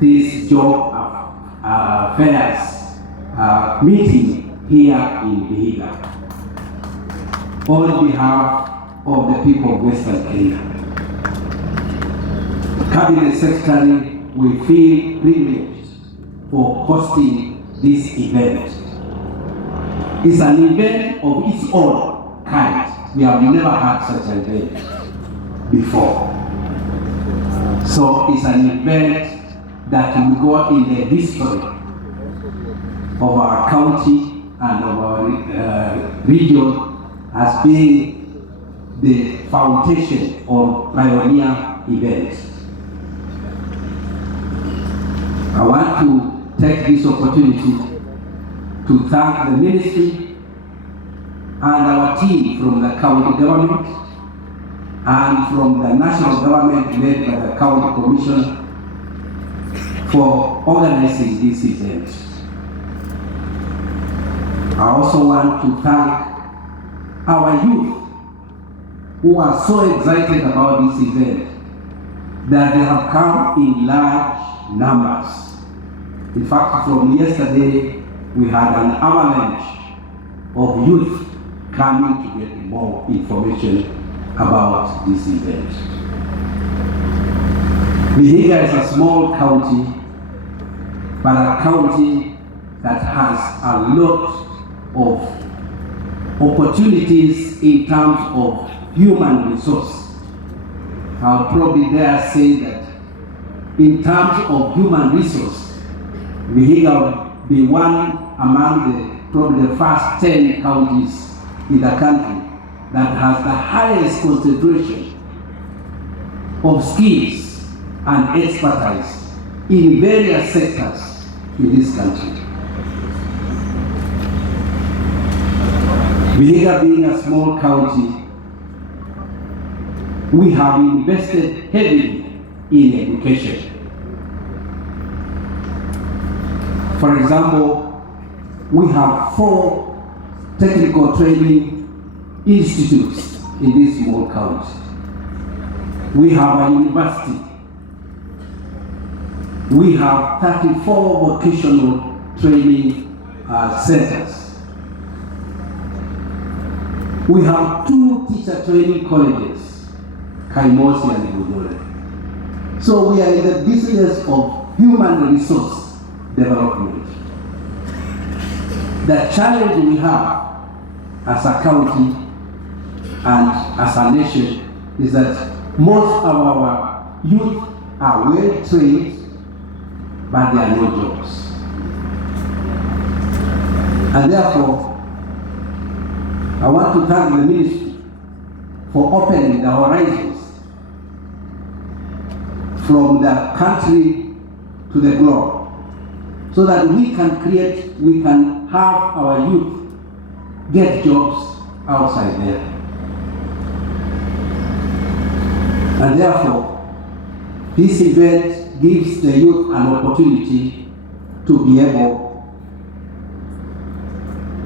this job affairs meeting here in Vihiga on behalf of the people of Western Kenya. Cabinet Secretary, we feel privileged for hosting this event. It's an event of its own kind. We have never had such an event before. So it's an event that will go in the history of our county and of our region as being the foundation or pioneer event. I want to take this opportunity to thank the ministry and our team from the county government and from the national government led by the county commission for organizing this event. I also want to thank our youth who are so excited about this event that they have come in large numbers. In fact, from yesterday, we had an avalanche of youth coming to get more information about this event. Vihiga is a small county, but a county that has a lot of opportunities in terms of human resource. I'll probably dare say that in terms of human resource, Vihiga will be one among probably the first 10 counties in the country that has the highest concentration of skills and expertise in various sectors in this country. Vihiga being a small county, we have invested heavily in education. For example, we have 4 technical training institutes in this small county. We have a university. We have 34 vocational training centers. We have 2 teacher training colleges, Kaimosi and Budole. So we are in the business of human resource development. The challenge we have as a county and as a nation is that most of our youth are well trained, but there are no jobs. And therefore, I want to thank the ministry for opening the horizons from the country to the globe, so that we can have our youth get jobs outside there. And therefore, this event gives the youth an opportunity to be able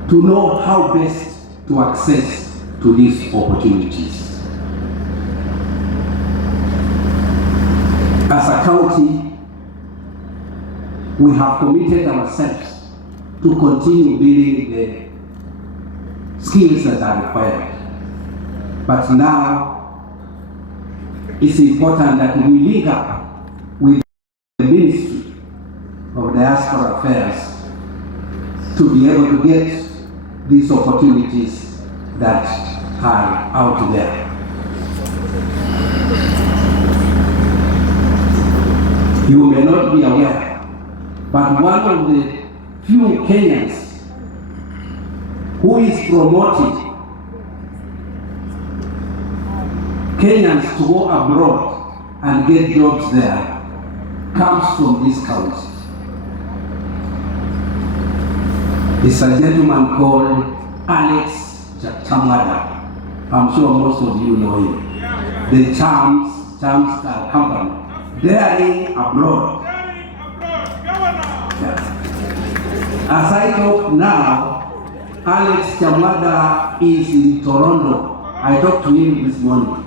to know how best to access to these opportunities. As a county, we have committed ourselves to continue building the skills that are required. But now, it's important that we link up with the Ministry of Diaspora Affairs to be able to get these opportunities that are out there. You may not be aware, but one of the few Kenyans who is promoting Kenyans to go abroad and get jobs there comes from this county. It's a gentleman called Alex Chamwada. I'm sure most of you know him. The Charms Company. Daring abroad. As I talk now, Alex Chamwada is in Toronto. I talked to him this morning.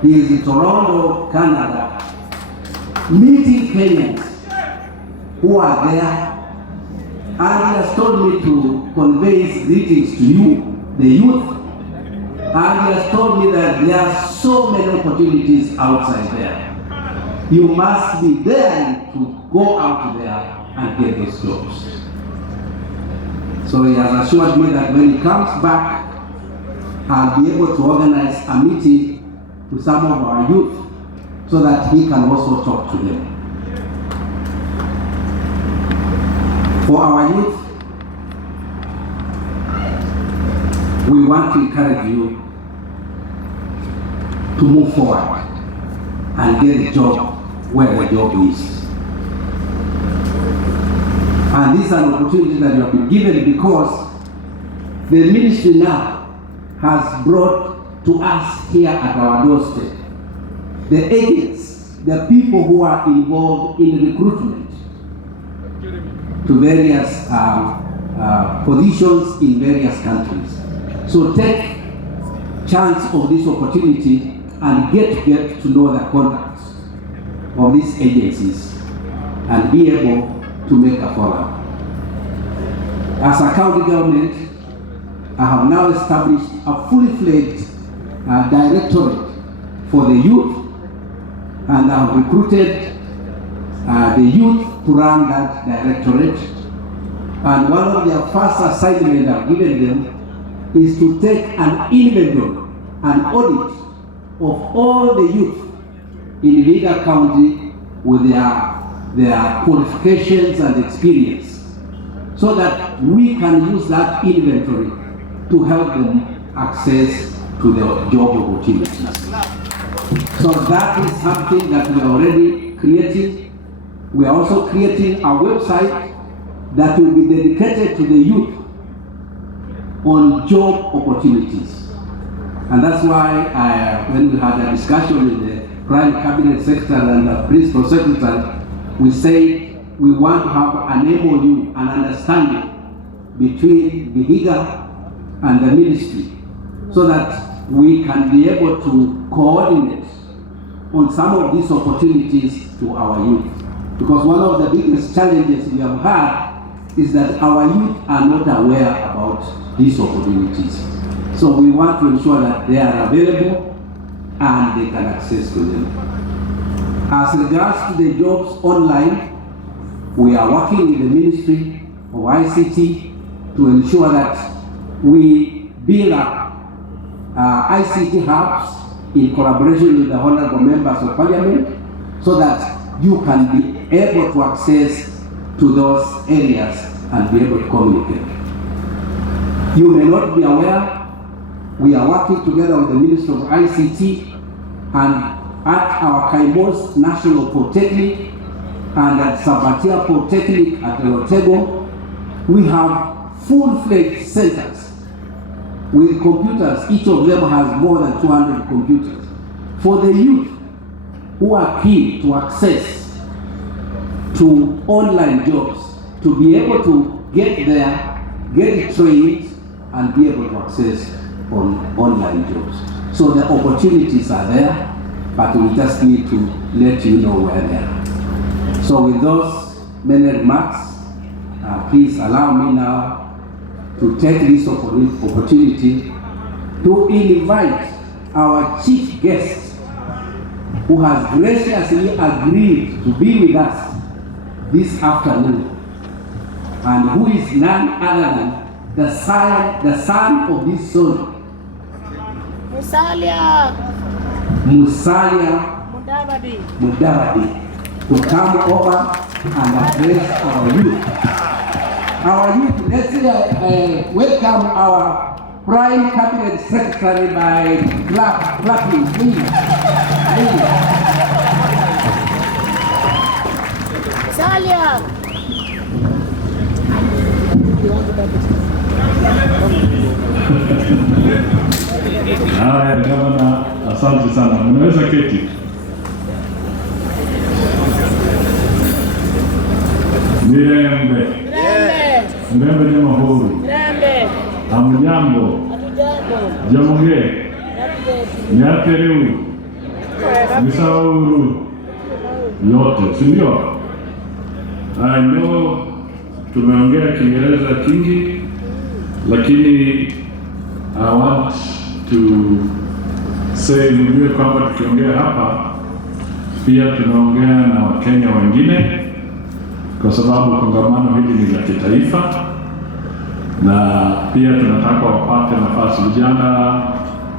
He is in Toronto, Canada, meeting Kenyans who are there, and he has told me to convey his greetings to you, the youth, and he has told me that there are so many opportunities outside there. You must be there to go out there and get those jobs. So he has assured me that when he comes back, I'll be able to organize a meeting with some of our youth so that he can also talk to them. For our youth, we want to encourage you to move forward and get a job where the job is. And this is an opportunity that you have been given because the ministry now has brought to us here at our doorstep the agents, the people who are involved in recruitment to various positions in various countries. So take chance of this opportunity and get to know the contacts of these agencies and be able to make a follow-up. As a county government, I have now established a fully fledged directorate for the youth, and I have recruited the youth to run that directorate. And one of their first assignments I've given them is to take an inventory, an audit of all the youth in Vihiga County with their qualifications and experience, so that we can use that inventory to help them access to the job opportunities. So that is something that we are already creating. We are also creating a website that will be dedicated to the youth on job opportunities. And that's why when we had a discussion with the Prime Cabinet Secretary and the Principal Secretary, we say we want to have an MOU, an understanding between Vihiga and the ministry, so that we can be able to coordinate on some of these opportunities to our youth. Because one of the biggest challenges we have had is that our youth are not aware about these opportunities. So we want to ensure that they are available and they can access to them. As regards to the jobs online, we are working with the Ministry of ICT to ensure that we build up ICT hubs in collaboration with the honorable members of parliament, so that you can be able to access to those areas and be able to communicate. You may not be aware, we are working together with the Ministry of ICT and at our Kaimos National Polytechnic and at Sabatia Polytechnic at Elotego, we have full-fledged centers with computers. Each of them has more than 200 computers for the youth who are keen to access to online jobs, to be able to get there, get trained, and be able to access on online jobs. So the opportunities are there, but we just need to let you know where they are. So with those many remarks, please allow me now to take this opportunity to invite our chief guest, who has graciously agreed to be with us this afternoon, and who is none other than the son of this son, Musalia Mudavadi, to come over and address our youth. Our youth, let's welcome our Prime Cabinet Secretary by clapping, please. Salia. Haya, gavana, asante sana. Unaweza keti. Mirembe. Mirembe ni mahuru. Mirembe. Hamjambo. Jamuge. Nyatereu. Misauru. Yote, si ndio? I know tumeongea Kiingereza kingi, lakini I want to say mjue kwamba tukiongea hapa pia tunaongea na Wakenya wengine, kwa sababu kongamano hili ni la kitaifa, na pia tunataka wapate nafasi, vijana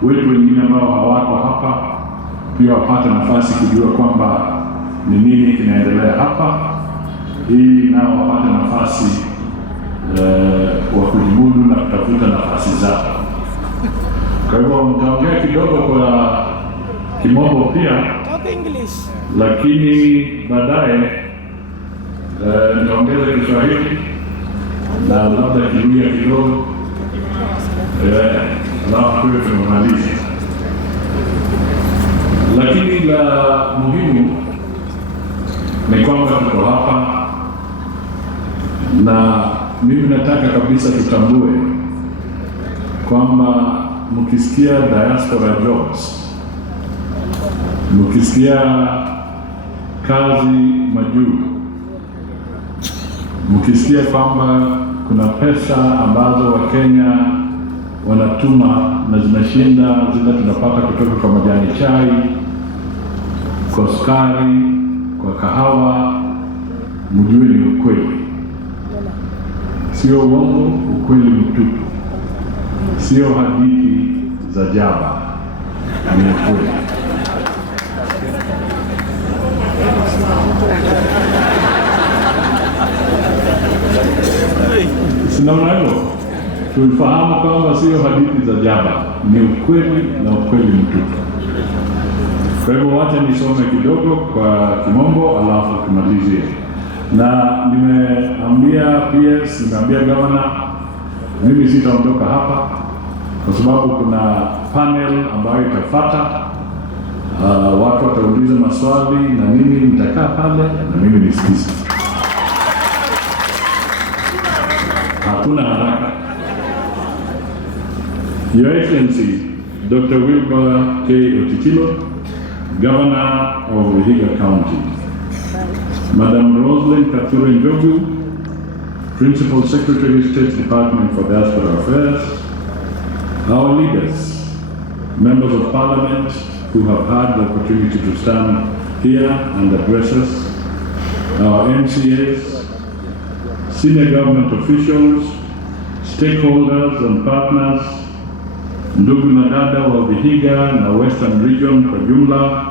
wetu wengine ambao hawako hapa pia wapate nafasi kujua kwamba ni nini kinaendelea hapa, ili nao wapate nafasi wa kujimudu na kutafuta nafasi zao. Kwa hivyo nitaongea kidogo kwa Kimombo pia, lakini baadaye niongeze Kiswahili na labda Kiluya kidogo, alafu tumemaliza. Lakini la muhimu ni kwamba tuko hapa, na mimi nataka kabisa tutambue kwamba mkisikia Diaspora Jobs, mkisikia kazi majuu, mkisikia kwamba kuna pesa ambazo Wakenya wanatuma na zinashinda zile tunapata kutoka kwa majani chai, kwa sukari, kwa kahawa, mjue ni ukweli. Sio uongo, ukweli mtupu. Sio hadithi za jaba, ni ukweli. Sinaona hilo, tulifahamu kwamba sio hadithi za jaba, ni ukweli na ukweli mtupu. Kwa hivyo wacha nisome kidogo kwa Kimombo alafu tumalizie. Na nimeambia PS, nimeambia gavana, mimi sitaondoka hapa kwa sababu kuna panel ambayo itafuata. Watu watauliza maswali na mimi nitakaa pale na mimi nisikize. Hakuna haraka. Your Excellency, Dr. Wilbur K. Otichilo, Governor of Vihiga County, Madam Roslyn Kathure Njogu, Principal Secretary, State Department for Diaspora Affairs, our leaders, members of Parliament who have had the opportunity to stand here and address us, our MCAs, senior government officials, stakeholders and partners, ndugu na dada wa Vihiga na Western Region kwa jumla,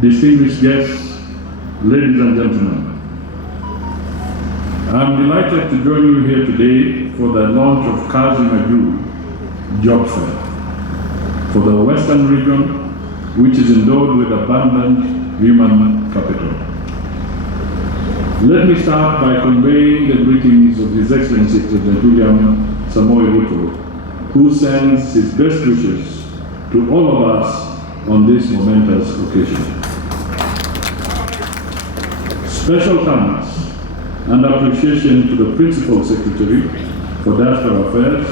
distinguished guests, ladies and gentlemen. I'm delighted to join you here today for the launch of Kazi Maju Job Fair for the Western Region, which is endowed with abundant human capital. Let me start by conveying the greetings of His Excellency President William Samoei Ruto, who sends his best wishes to all of us on this momentous occasion. Special thanks and appreciation to the Principal Secretary for Diaspora Affairs,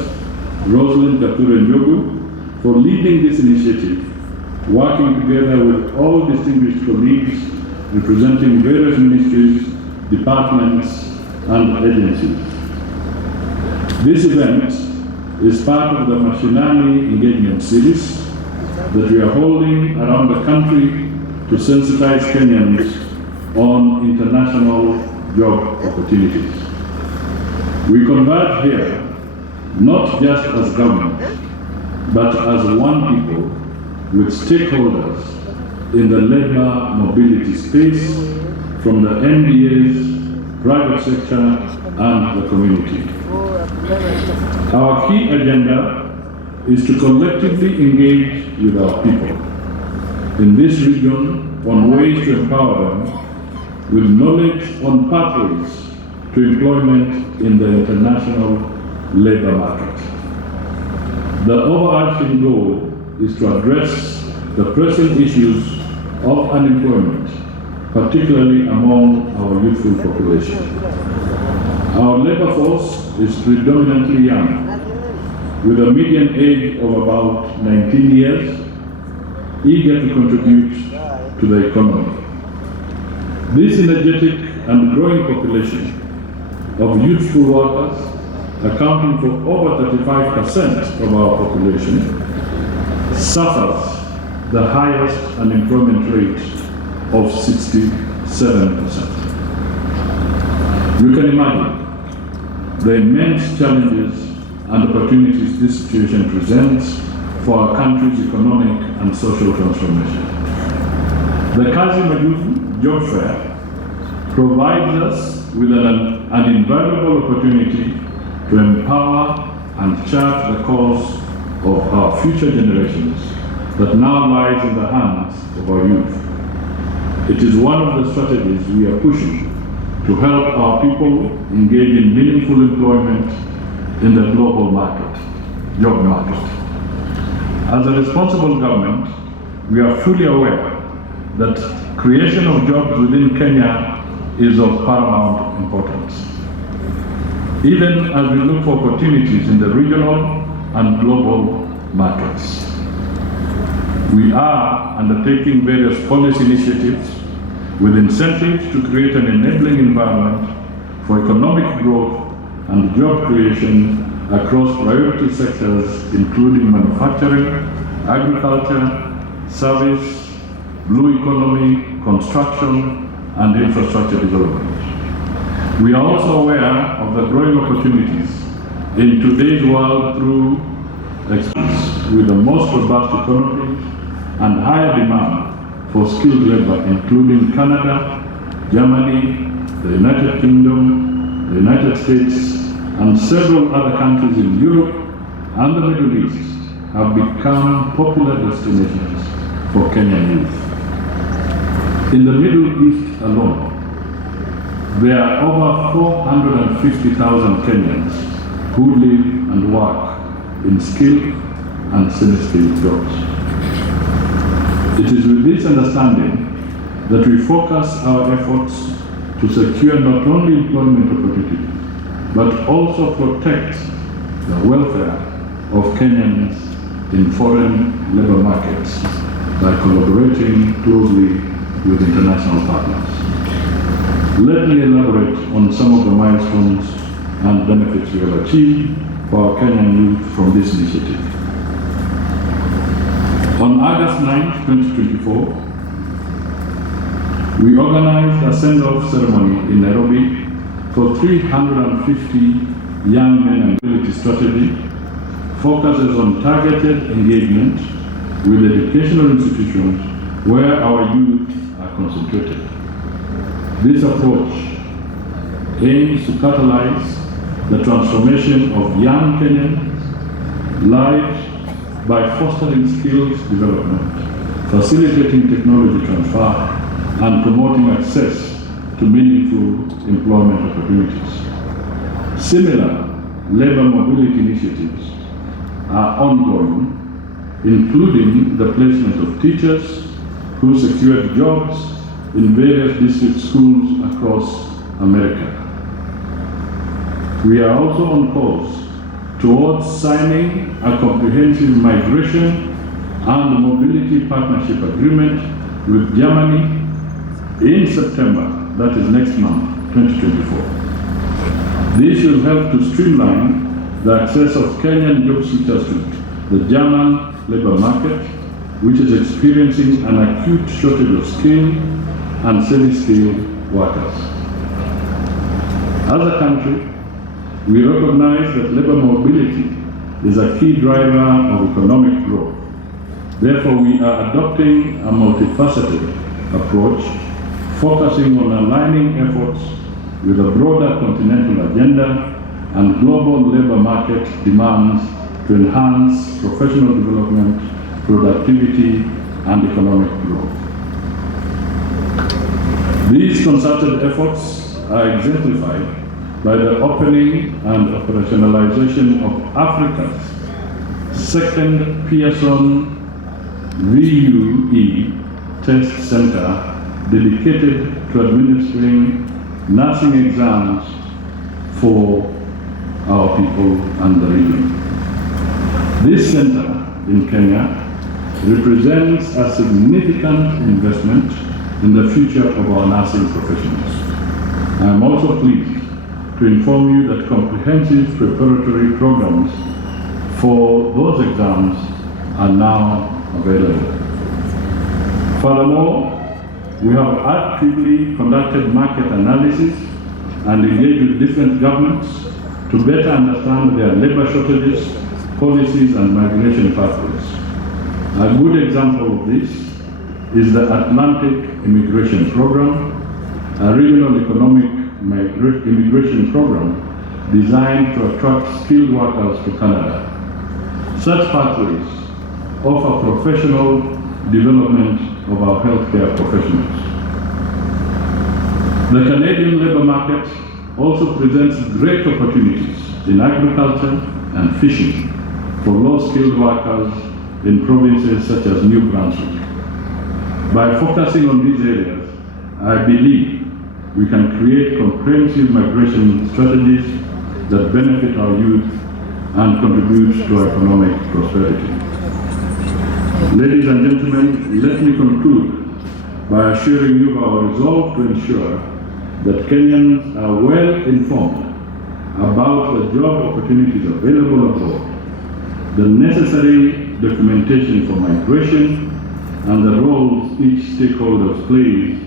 Roslyn Kathure Njogu, for leading this initiative, working together with all distinguished colleagues representing various ministries, departments, and agencies. This event is part of the Mashinani Engagement Series that we are holding around the country to sensitize Kenyans on international job opportunities. We converge here not just as government, but as one people with stakeholders in the labor mobility space from the MBAs, private sector, and the community. Our key agenda is to collectively engage with our people in this region on ways to empower them with knowledge on pathways to employment in the international labor market. The overarching goal is to address the pressing issues of unemployment, particularly among our youthful population. Our labor force is predominantly young, with a median age of about 19 years, eager to contribute to the economy. This energetic and growing population of youthful workers, accounting for over 35% of our population, suffers the highest unemployment rate of 67%. You can imagine the immense challenges and opportunities this situation presents for our country's economic and social transformation. The Kazi Maju Job Fair provides us with an invaluable opportunity to empower and chart the course of our future generations that now lies in the hands of our youth. It is one of the strategies we are pushing to help our people engage in meaningful employment in the global job market. As a responsible government, we are fully aware that creation of jobs within Kenya is of paramount importance, even as we look for opportunities in the regional and global markets. We are undertaking various policy initiatives with incentives to create an enabling environment for economic growth and job creation across priority sectors including manufacturing, agriculture, service, blue economy, construction, and infrastructure development. We are also aware of the growing opportunities in today's world through experience with the most robust economies and higher demand for skilled labor, including Canada, Germany, the United Kingdom, the United States, and several other countries in Europe and the Middle East have become popular destinations for Kenyan youth. In the Middle East alone, there are over 450,000 Kenyans who live and work in skilled and semi-skilled jobs. It is with this understanding that we focus our efforts to secure not only employment opportunities, but also protect the welfare of Kenyans in foreign labor markets by collaborating closely with international partners. Let me elaborate on some of the milestones and benefits we have achieved for our Kenyan youth from this initiative. On August 9, 2024, we organized a send-off ceremony in Nairobi for 350 young men, and mobility strategy focuses on targeted engagement with educational institutions where our youth are concentrated. This approach aims to catalyze the transformation of young Kenyan lives by fostering skills development, facilitating technology transfer, and promoting access to meaningful employment opportunities. Similar labor mobility initiatives are ongoing, including the placement of teachers who secured jobs in various district schools across America. We are also on course towards signing a comprehensive migration and mobility partnership agreement with Germany in September, that is next month, 2024. This will help to streamline the access of Kenyan job seekers to the German labor market, which is experiencing an acute shortage of skilled and semi-skilled workers. As a country, we recognize that labor mobility is a key driver of economic growth. Therefore, we are adopting a multifaceted approach, focusing on aligning efforts with a broader continental agenda and global labor market demands to enhance professional development, productivity, and economic growth. These concerted efforts are exemplified by the opening and operationalization of Africa's second Pearson VUE test center dedicated to administering nursing exams for our people and the region. This center in Kenya represents a significant investment in the future of our nursing professionals. I am also pleased to inform you that comprehensive preparatory programs for those exams are now available. Furthermore, we have actively conducted market analysis and engaged with different governments to better understand their labor shortages, policies, and migration pathways. A good example of this is the Atlantic Immigration Program, a regional economic immigration program designed to attract skilled workers to Canada. Such pathways offer professional development of our healthcare professionals. The Canadian labour market also presents great opportunities in agriculture and fishing for low-skilled workers in provinces such as New Brunswick. By focusing on these areas, I believe we can create comprehensive migration strategies that benefit our youth and contribute to our economic prosperity. Ladies and gentlemen, let me conclude by assuring you of our resolve to ensure that Kenyans are well informed about the job opportunities available abroad, the necessary documentation for migration, and the roles each stakeholder plays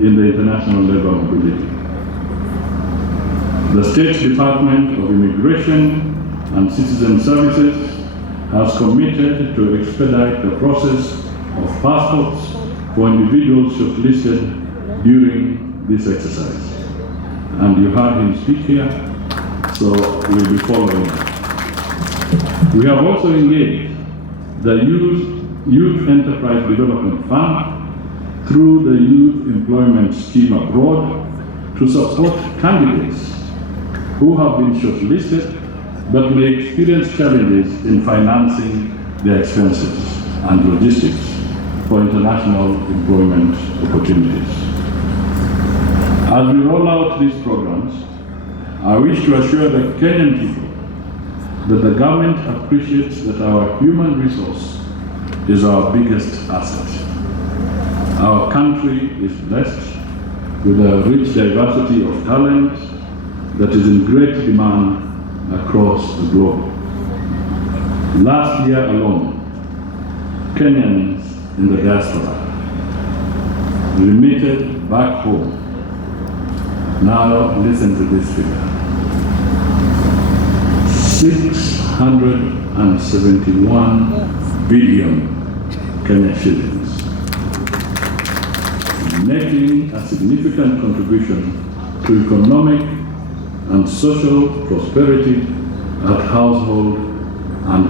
in the international labour mobility. The State Department of Immigration and Citizen Services has committed to expedite the process of passports for individuals shortlisted during this exercise. And you heard him speak here, so we'll be following that. We have also engaged the Youth Enterprise Development Fund through the Youth Employment Scheme abroad to support candidates who have been shortlisted but may experience challenges in financing their expenses and logistics for international employment opportunities. As we roll out these programs, I wish to assure the Kenyan people that the government appreciates that our human resource is our biggest asset. Our country is blessed with a rich diversity of talent that is in great demand across the globe. Last year alone, Kenyans in the diaspora remitted back home. Now listen to this figure. 671 billion Kenyan shillings, making a significant contribution to economic and social prosperity at household and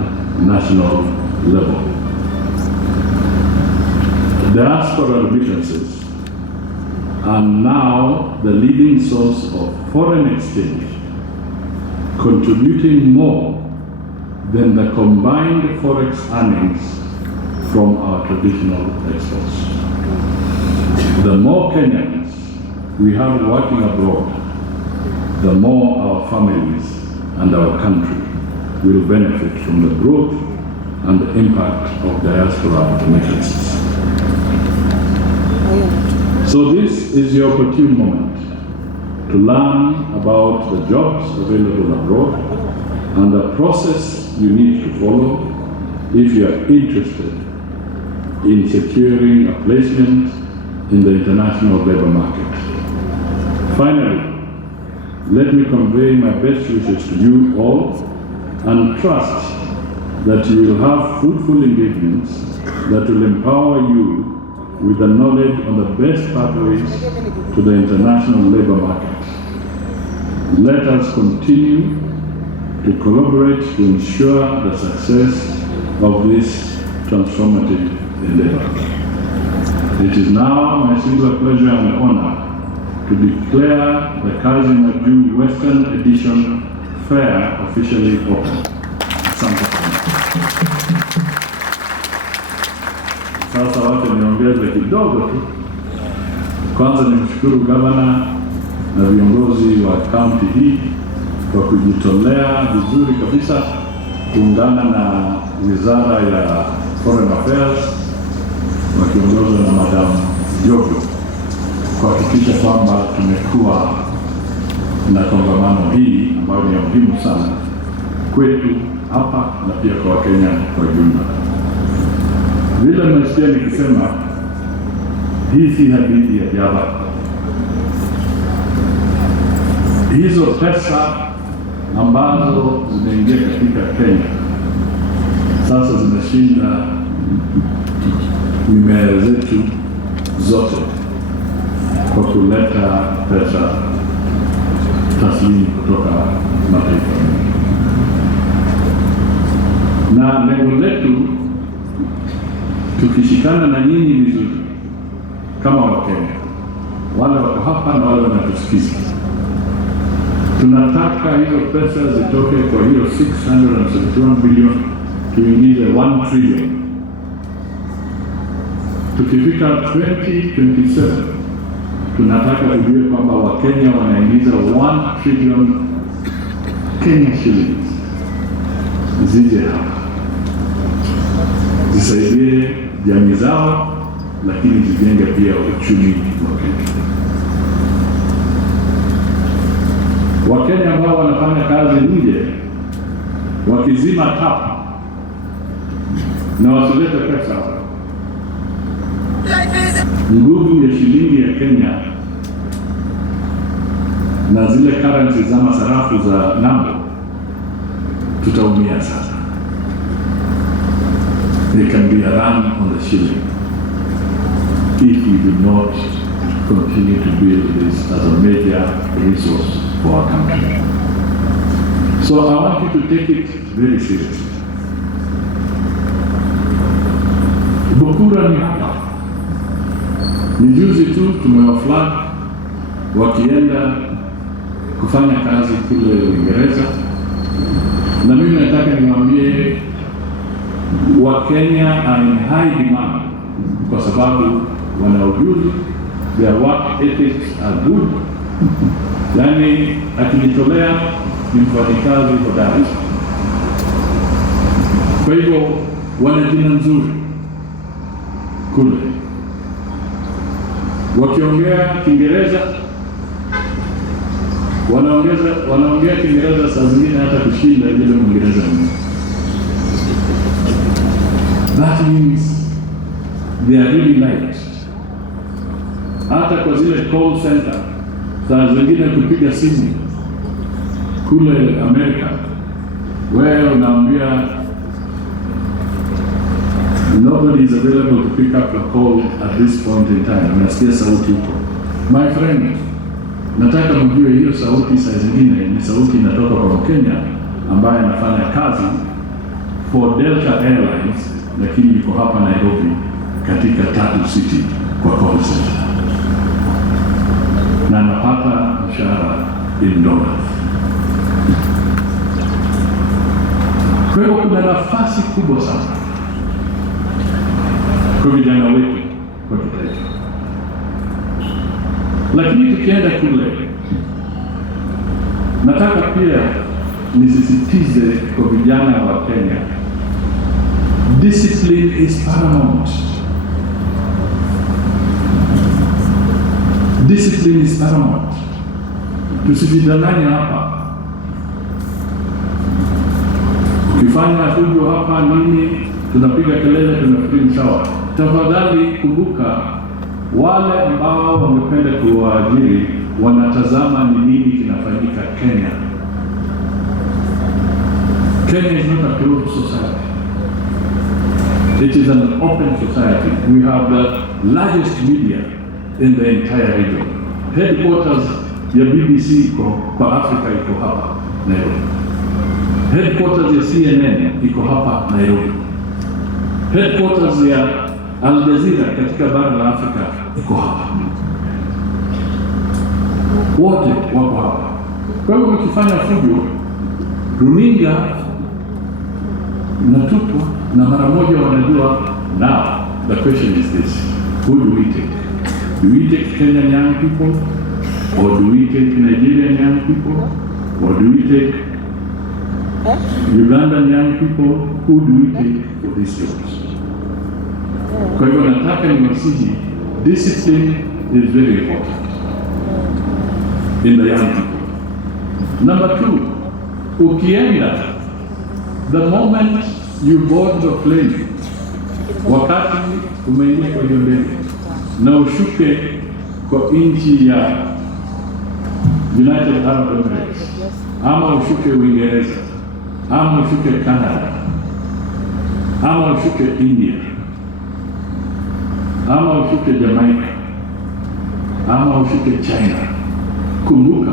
national level. Diaspora remittances are now the leading source of foreign exchange, contributing more than the combined forex earnings from our traditional exports. The more Kenyans we have working abroad, the more our families and our country will benefit from the growth and the impact of diaspora remittances. So this is your opportune moment to learn about the jobs available abroad and the process you need to follow if you are interested in securing a placement in the international labour market. Finally, let me convey my best wishes to you all and trust that you will have fruitful engagements that will empower you with the knowledge on the best pathways to the international labour market. Let us continue to collaborate to ensure the success of this transformative endeavour. It is now my singular pleasure and honor to declare the Kazi Maju Western Edition Fair officially open. Sasa wacha niongeze kidogo tu. Kwanza nimshukuru gavana na viongozi wa kaunti hii kwa kujitolea vizuri kabisa kuungana na Wizara ya Foreign Affairs wakiongozwa na Madam Jojo kuhakikisha kwamba tumekuwa na kongamano hii ambayo ni muhimu sana kwetu hapa na pia kwa Wakenya kwa jumla. Vile nimesikia nikisema, hii si hadithi ya jaba. Hizo pesa ambazo zimeingia katika Kenya sasa zimeshinda mimea zetu zote kwa kuleta pesa taslimu kutoka mataifa. Na lengo letu tukishikana na nyinyi vizuri kama Wakenya, wale wako hapa na wale wanatusikiza, tunataka hizo pesa zitoke kwa hiyo 671 billion tuingize 1 trillion. Tukifika 2027 tunataka tujue kwamba Wakenya wanaingiza 1 trillion Kenya shillings zije hapa zisaidie jamii zao, lakini zijenge pia uchumi wa Kenya. Wakenya ambao wanafanya kazi nje wakizima tap na wasilete pesa, nguvu ya shilingi ya Kenya na zile currency za masarafu za ng'ambo, tutaumia sana. They can be a run on the shilling if we do not continue to build this as a major resource for our country. So I want you to take it very seriously. Bukura ni hapa. Ni juzi tu tumewaflag wakienda kufanya kazi kule Uingereza, na mimi nataka niwaambie Wakenya are in high demand kwa sababu wana ujuzi, their work ethics are good. Yani akijitolea ni mfanyikazi hodari. Kwa hivyo wana jina nzuri kule. Wakiongea Kiingereza, wanaongea Kiingereza saa zingine hata kushinda yule Mwingereza mwenyewe. That means they are really liked. Hata kwa zile call center, saa zingine kupiga simu kule Amerika, wewe unaambia nobody is available to pick up a call at this point in time. Unasikia sauti huko. My friend, nataka mjue hiyo sauti saa zingine ni sauti inatoka kwa Kenya ambaye anafanya kazi for Delta Airlines, lakini yuko hapa Nairobi katika Tatu City kwa call center, na anapata mshahara in dollars. Kwa hiyo kuna nafasi kubwa sana kwa vijana wetu kwa kitaifa. Lakini tukienda kule, nataka pia nisisitize kwa vijana wa Kenya, discipline is paramount. Discipline is paramount. Tusijidanganye hapa. Ukifanya fujo hapa nini, tunapiga kelele, tunafikiri sawa. Tafadhali kumbuka, wale ambao wamependa kuwaajiri wanatazama ni nini kinafanyika Kenya. Kenya is not a closed society. It is an open society. We have the largest media in the entire region. Headquarters ya BBC kwa Afrika iko hapa Nairobi. Headquarters ya CNN iko hapa Nairobi. Headquarters ya Al Jazeera katika bara la Afrika iko hapa. Wote wako hapa. Kwa hiyo ukifanya fujo, runinga natupwa na mara moja wanajua. Now the question is this: who do we take? Do we take Kenyan young people, or do we take Nigerian young people, or do we take Ugandan young people? Who do we take for these jobs? Kwa hivyo nataka niwasihi, discipline is very important in the young people. Number two, ukienda, the moment you board the plane, wakati umeingia kwa hiyo ndege na ushuke kwa nchi ya United Arab Emirates, ama ushuke Uingereza, ama ushuke Canada, ama ushuke India, ama ushuke Jamaica, ama ushuke China, kumbuka,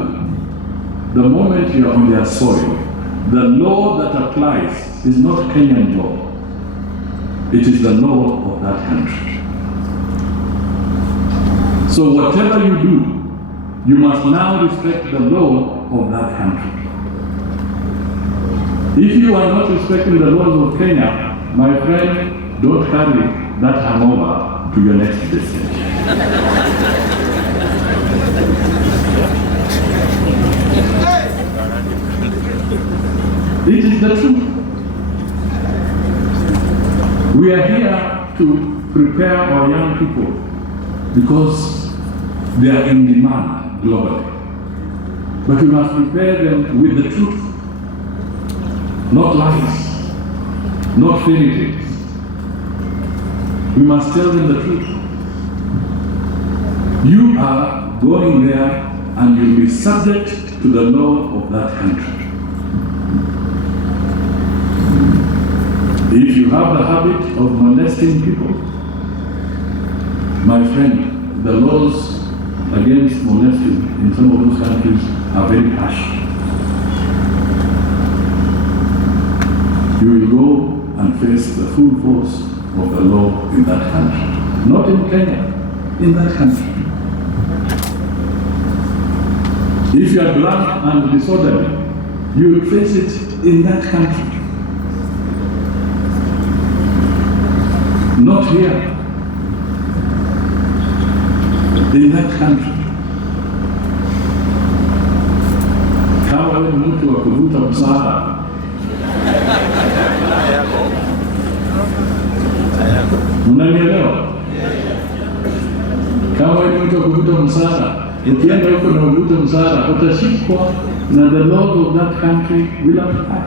the moment you are on their soil, the law that applies is not Kenyan law. It is the law of that country. So whatever you do, you must now respect the law of that country. If you are not respecting the laws of Kenya, my friend, don't carry that hangover to your next destination. It is the truth. We are here to prepare our young people because they are in demand globally. But we must prepare them with the truth, not lies, not fairy tales. We must tell them the truth. You are going there and you'll be subject to the law of that country. If you have the habit of molesting people, my friend, the laws against molesting in some of those countries are very harsh. You will go and face the full force of the law in that country. Not in Kenya, in that country. If you are drunk and disorderly, you will face it in that country. Not here. In that country. Kama wewe ni mtu wa kuvuta msaada, mnanielewa? Kama wewe ni mtu wa kuvuta msaada, ukienda huko na uvuta msaada, utashikwa na the laws of that country will apply.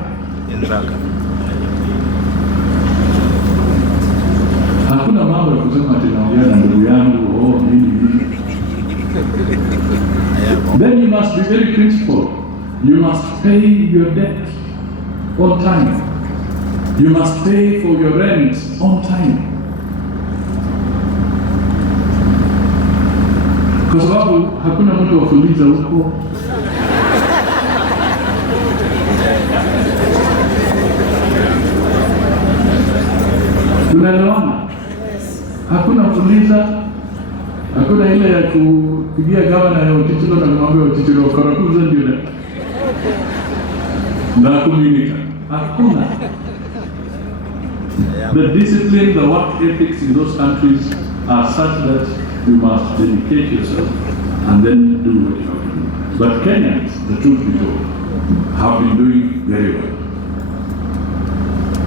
Hakuna mambo ya kusema ati naongea na ndugu yangu, mimi. Then you must be very principled. You must pay your debt on time. You must pay for your rent on time. Kwa sababu hakuna mtu wa kuuliza huko. Tunaelewana? Hakuna kuuliza, hakuna ile ya kupigia gavana ya Utitilo na kumwambia Utitilo karakuza ndio na kuminika. Hakuna. The discipline, the work ethics in those countries are such that you must dedicate yourself and then do what you have to do. But Kenyans, the truth be told, have been doing very well,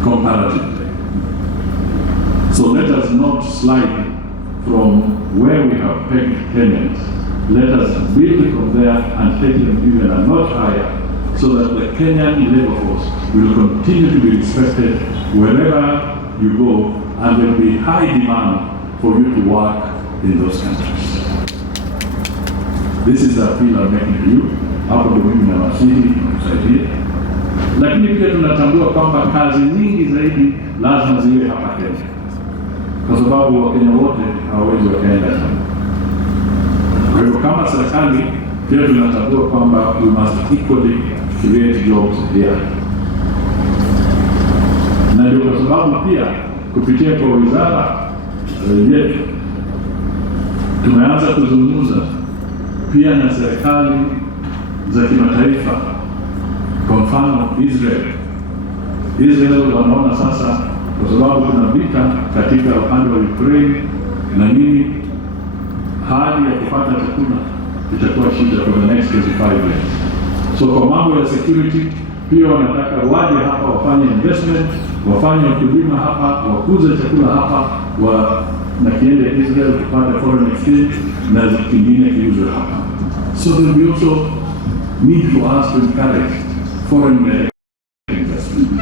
comparatively. So let us not slide from where we have pegged Kenyans. Let us build from there and take them even a notch higher so that the Kenyan labor force will continue to be respected wherever you go, and there will be high demand for you to work in those countries. This is the appeal I'm making to you. Hapo ndio mimi nawasihi msaidie. Lakini pia tunatambua kwamba kazi nyingi zaidi lazima ziwe hapa Kenya, kwa sababu Wakenya wote hawawezi wakaenda sana. Kwa hiyo kama serikali pia tunatambua kwamba we must equally create jobs here. Na ndio kwa sababu pia kupitia kwa wizara yetu tumeanza kuzungumza pia na serikali za kimataifa. Kwa mfano Israel wanaona sasa, kwa sababu kuna vita katika upande wa Ukraine na nini, hali ya kupata chakula itakuwa shida for the next 25 years. So kwa mambo ya security pia wanataka waje hapa wafanye investment, wafanye ukulima hapa, wakuze chakula hapa, na kiende Israel kupata foreign exchange na kingine kiuzwe hapa. So there will also need for us to encourage foreign investment.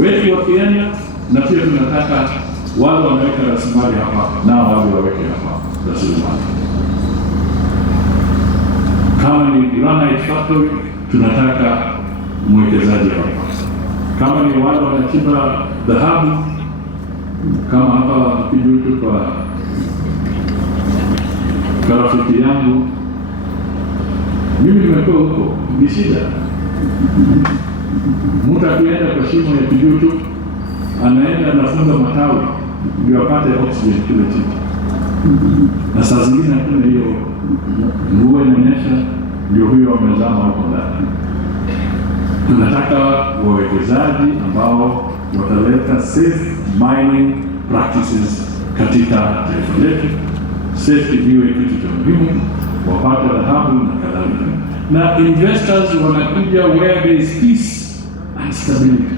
Wetu wa Kenya na pia tunataka wale wameweka rasilimali hapa nao waje waweke hapa rasilimali. Kama ni granite factory, tunataka mwekezaji hapa. Kama ni wale wanachimba dhahabu, kama hapa kijutu kwa rafiki yangu, mimi nimekuwa huko, ni shida. Mtu akienda kwa shimo ya kijutu anaenda anafunga matawi ndio apate oxygen kule chini, na saa zingine hakuna hiyo, mvua inanyesha ndio huyo amezama huko ndani. Tunataka wawekezaji ambao wataleta safe mining practices katika taifa letu. Safety iwe kitu cha muhimu, wapate dhahabu na kadhalika. Na investors wanakuja where there is peace and stability.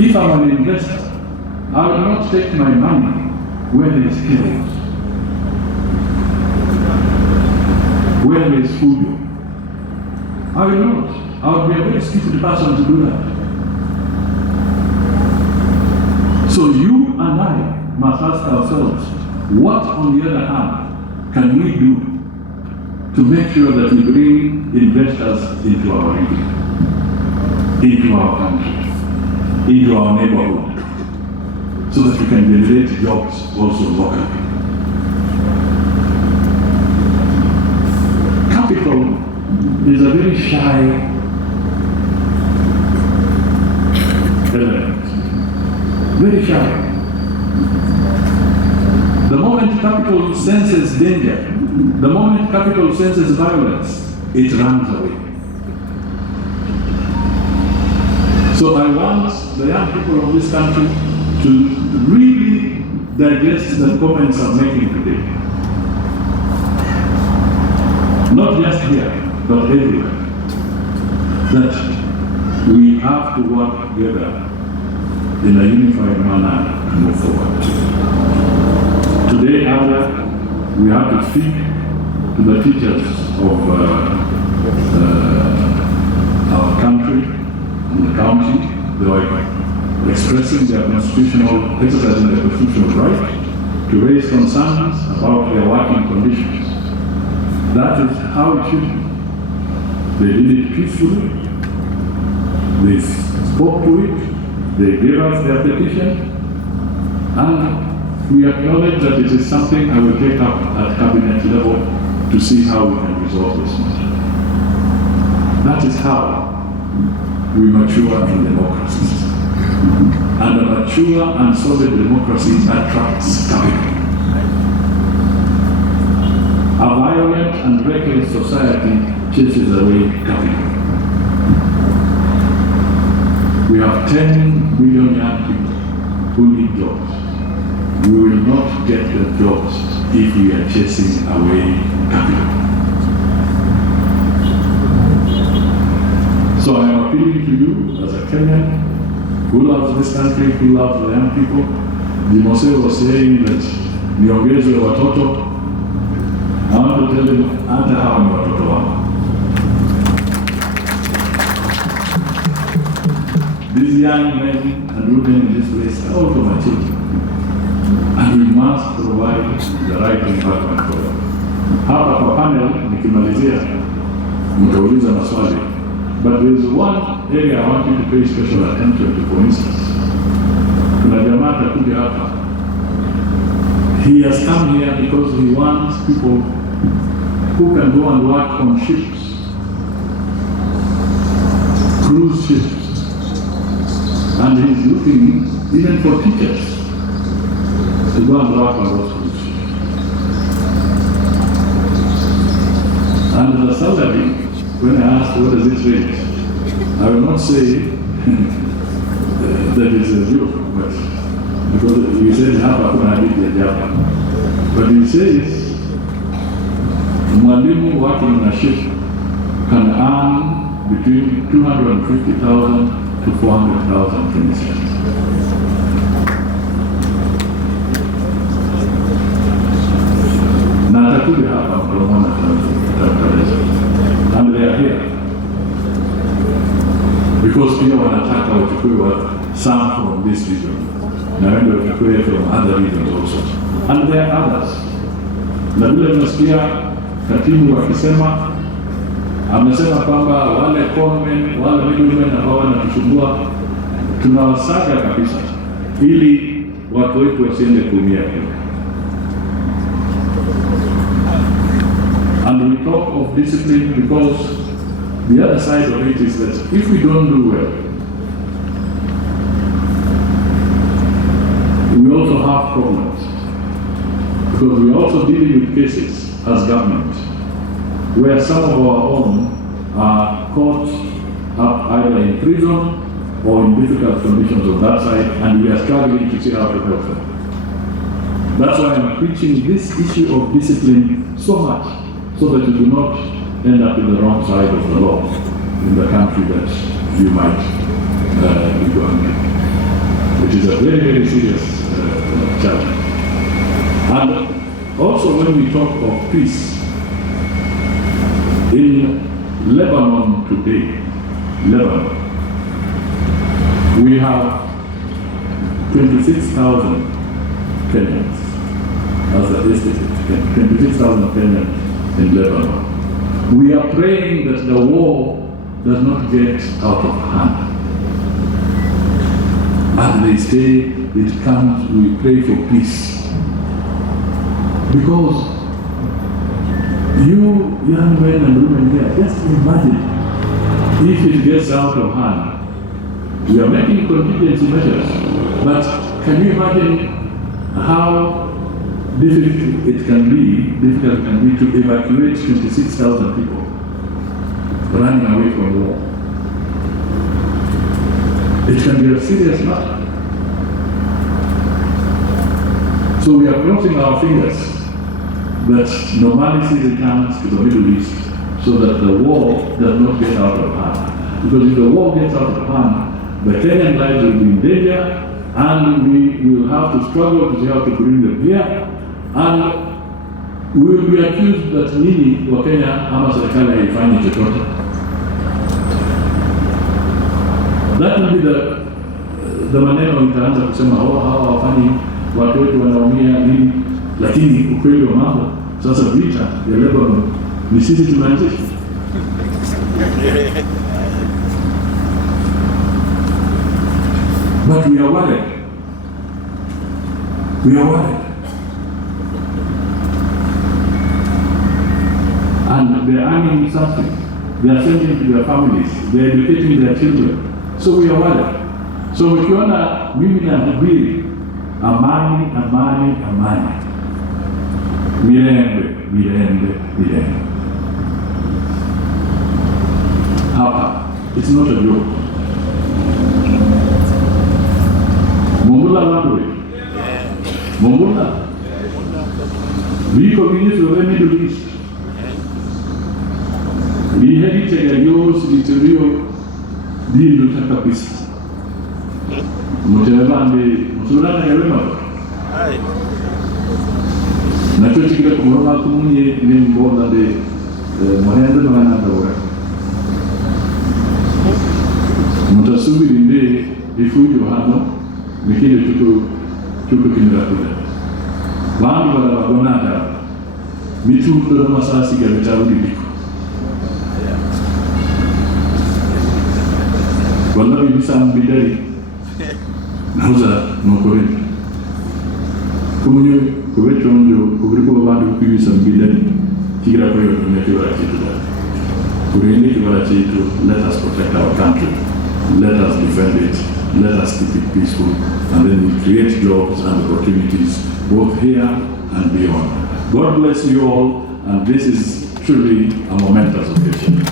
If I'm an investor, I will not take my money where there is chaos, where there is food. I will not. I will be a very stupid person to do that. So you and I must ask ourselves, what on the other hand can we do to make sure that we bring investors into our region, into our country, into our neighborhood, so that we can generate jobs also locally. Capital is a very shy element, very shy. The moment capital senses danger, the moment capital senses violence, it runs away. So I want the young people of this country to really digest the comments I'm making today. Not just here, but everywhere. That we have to work together in a unified manner to move forward. Today, we have to speak to the teachers of our country and the county. They are expressing their constitutional, exercising their constitutional right to raise concerns about their working conditions. That is how it should be. They did it peacefully. They spoke to it. They gave us their petition. And we acknowledge that it is something I will take up at cabinet level to see how we can resolve this matter. That is how we mature in democracy. And a mature and solid democracy attracts capital. A violent and reckless society chases away capital. We have 10 million young people who need jobs. We will not get the jobs if we are chasing away capital. So I am appealing to you as a Kenyan who loves this country, who loves the young people. Jimose was saying that niongeze watoto. I want to tell you, hata hawa ni watoto wangu. These young men and women in this place are also my children. And we must provide the right environment for them. Hapa kwa panel, nikimalizia, mtauliza maswali. But there is one area I want you to pay special attention to, for instance. Kuna jamaa atakuja hapa. He has come here because he wants people who can go and work on ships, cruise ships. And he's looking even for teachers to go and work on those cruise ships. And the salary, when I asked what does it rate, I will not say that it's a joke, but because we said hapa kuna hadithi ya Japa. But he says, mwalimu working on a ship can earn between 250,000 to 400,000 Kenya cents. Na atakuja hapa mdomona and they are here because pia wanataka wachukue some from this region na wende wachukue from other regions also, and there are others. Na vile tunasikia katibu wakisema, amesema kwamba wale conmen, wale middlemen ambao wanatusumbua tunawasaga kabisa ili watu wetu wasiende kuumia. And we talk of discipline because The other side of it is that if we don't do well, we also have problems. Because we are also dealing with cases as government where some of our own are caught up either in prison or in difficult conditions on that side, and we are struggling to see how to help them. That's why I'm preaching this issue of discipline so much, so that you do not end up in the wrong side of the law in the country that you might be going in, which is a very, very serious challenge. And also when we talk of peace, in Lebanon today, we have 26,000 Kenyans, as the estimate, 26,000 Kenyans in Lebanon. We are praying that the war does not get out of hand. And they say it comes, we pray for peace. Because you young men and women here, just imagine if it gets out of hand. We are making contingency measures, but can you imagine how difficult it can be to evacuate 26,000 people running away from war? It can be a serious matter. So we are crossing our fingers that normalcy returns to the Middle East so that the war does not get out of hand. Because if the war gets out of hand, the Kenyan lives will be in danger, and we will have to struggle to see how to bring them here, and we will be accused that nini wa Kenya ama serikali haifanyi chochote. That will be the maneno itaanza kusema hawa hawafanyi, watu wetu wanaumia nini, lakini ukweli wa mambo sasa vita ya Lebanon ni sisi tunaanzisha. But we are worried. And they are earning something. They are sending to their families. They are educating their children. So we are worried. So ukiona mimi nahubiri amani, mirembe. Hapa, it's not a joke. Mongula language. Mongula. We communities of the Middle East. We heritage and yours literio dindo takapisa. Mutevande musurana yawema. Na chochi kila kumuroma kumunye ni mbonda de mohende magana dawara. Mutasubiri nde ifujo hano. Mikile tuko kinirakuda. Bandu baragonada. Mitundo na masasi gabitaudi biko. Wallahi bisa mbidari. Nauza nokoreni. Kumunyo kubechonjo kubriko bandu kubisa mbidari. Tigira kwa hiyo tumekiwa kitu. Kureni kiwa kitu. Let us protect our country. Let us defend it. Let us keep it peaceful, and then we create jobs and opportunities both here and beyond. God bless you all, and this is truly a momentous occasion.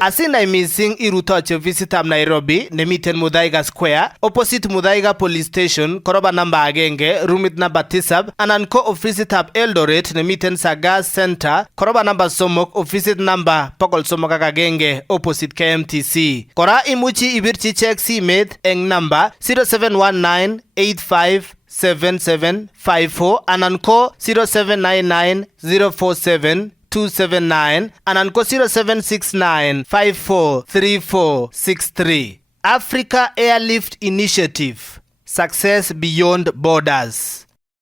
Asinai missing irutoche visitab Nairobi nemiten Mudavadi'S Square opposite Mudavadi Police Station koroba namba agenge roomit namba 7 anan ko ofisitab Eldoret nemiten Sagas Center koroba namba somok ofisit namba 301 opposite KMTC. Kora imuchi ibirchi check simet eng namba 0719857754 anan ko 0799047279 anan ko 0769543463. Africa Airlift Initiative. Success beyond borders.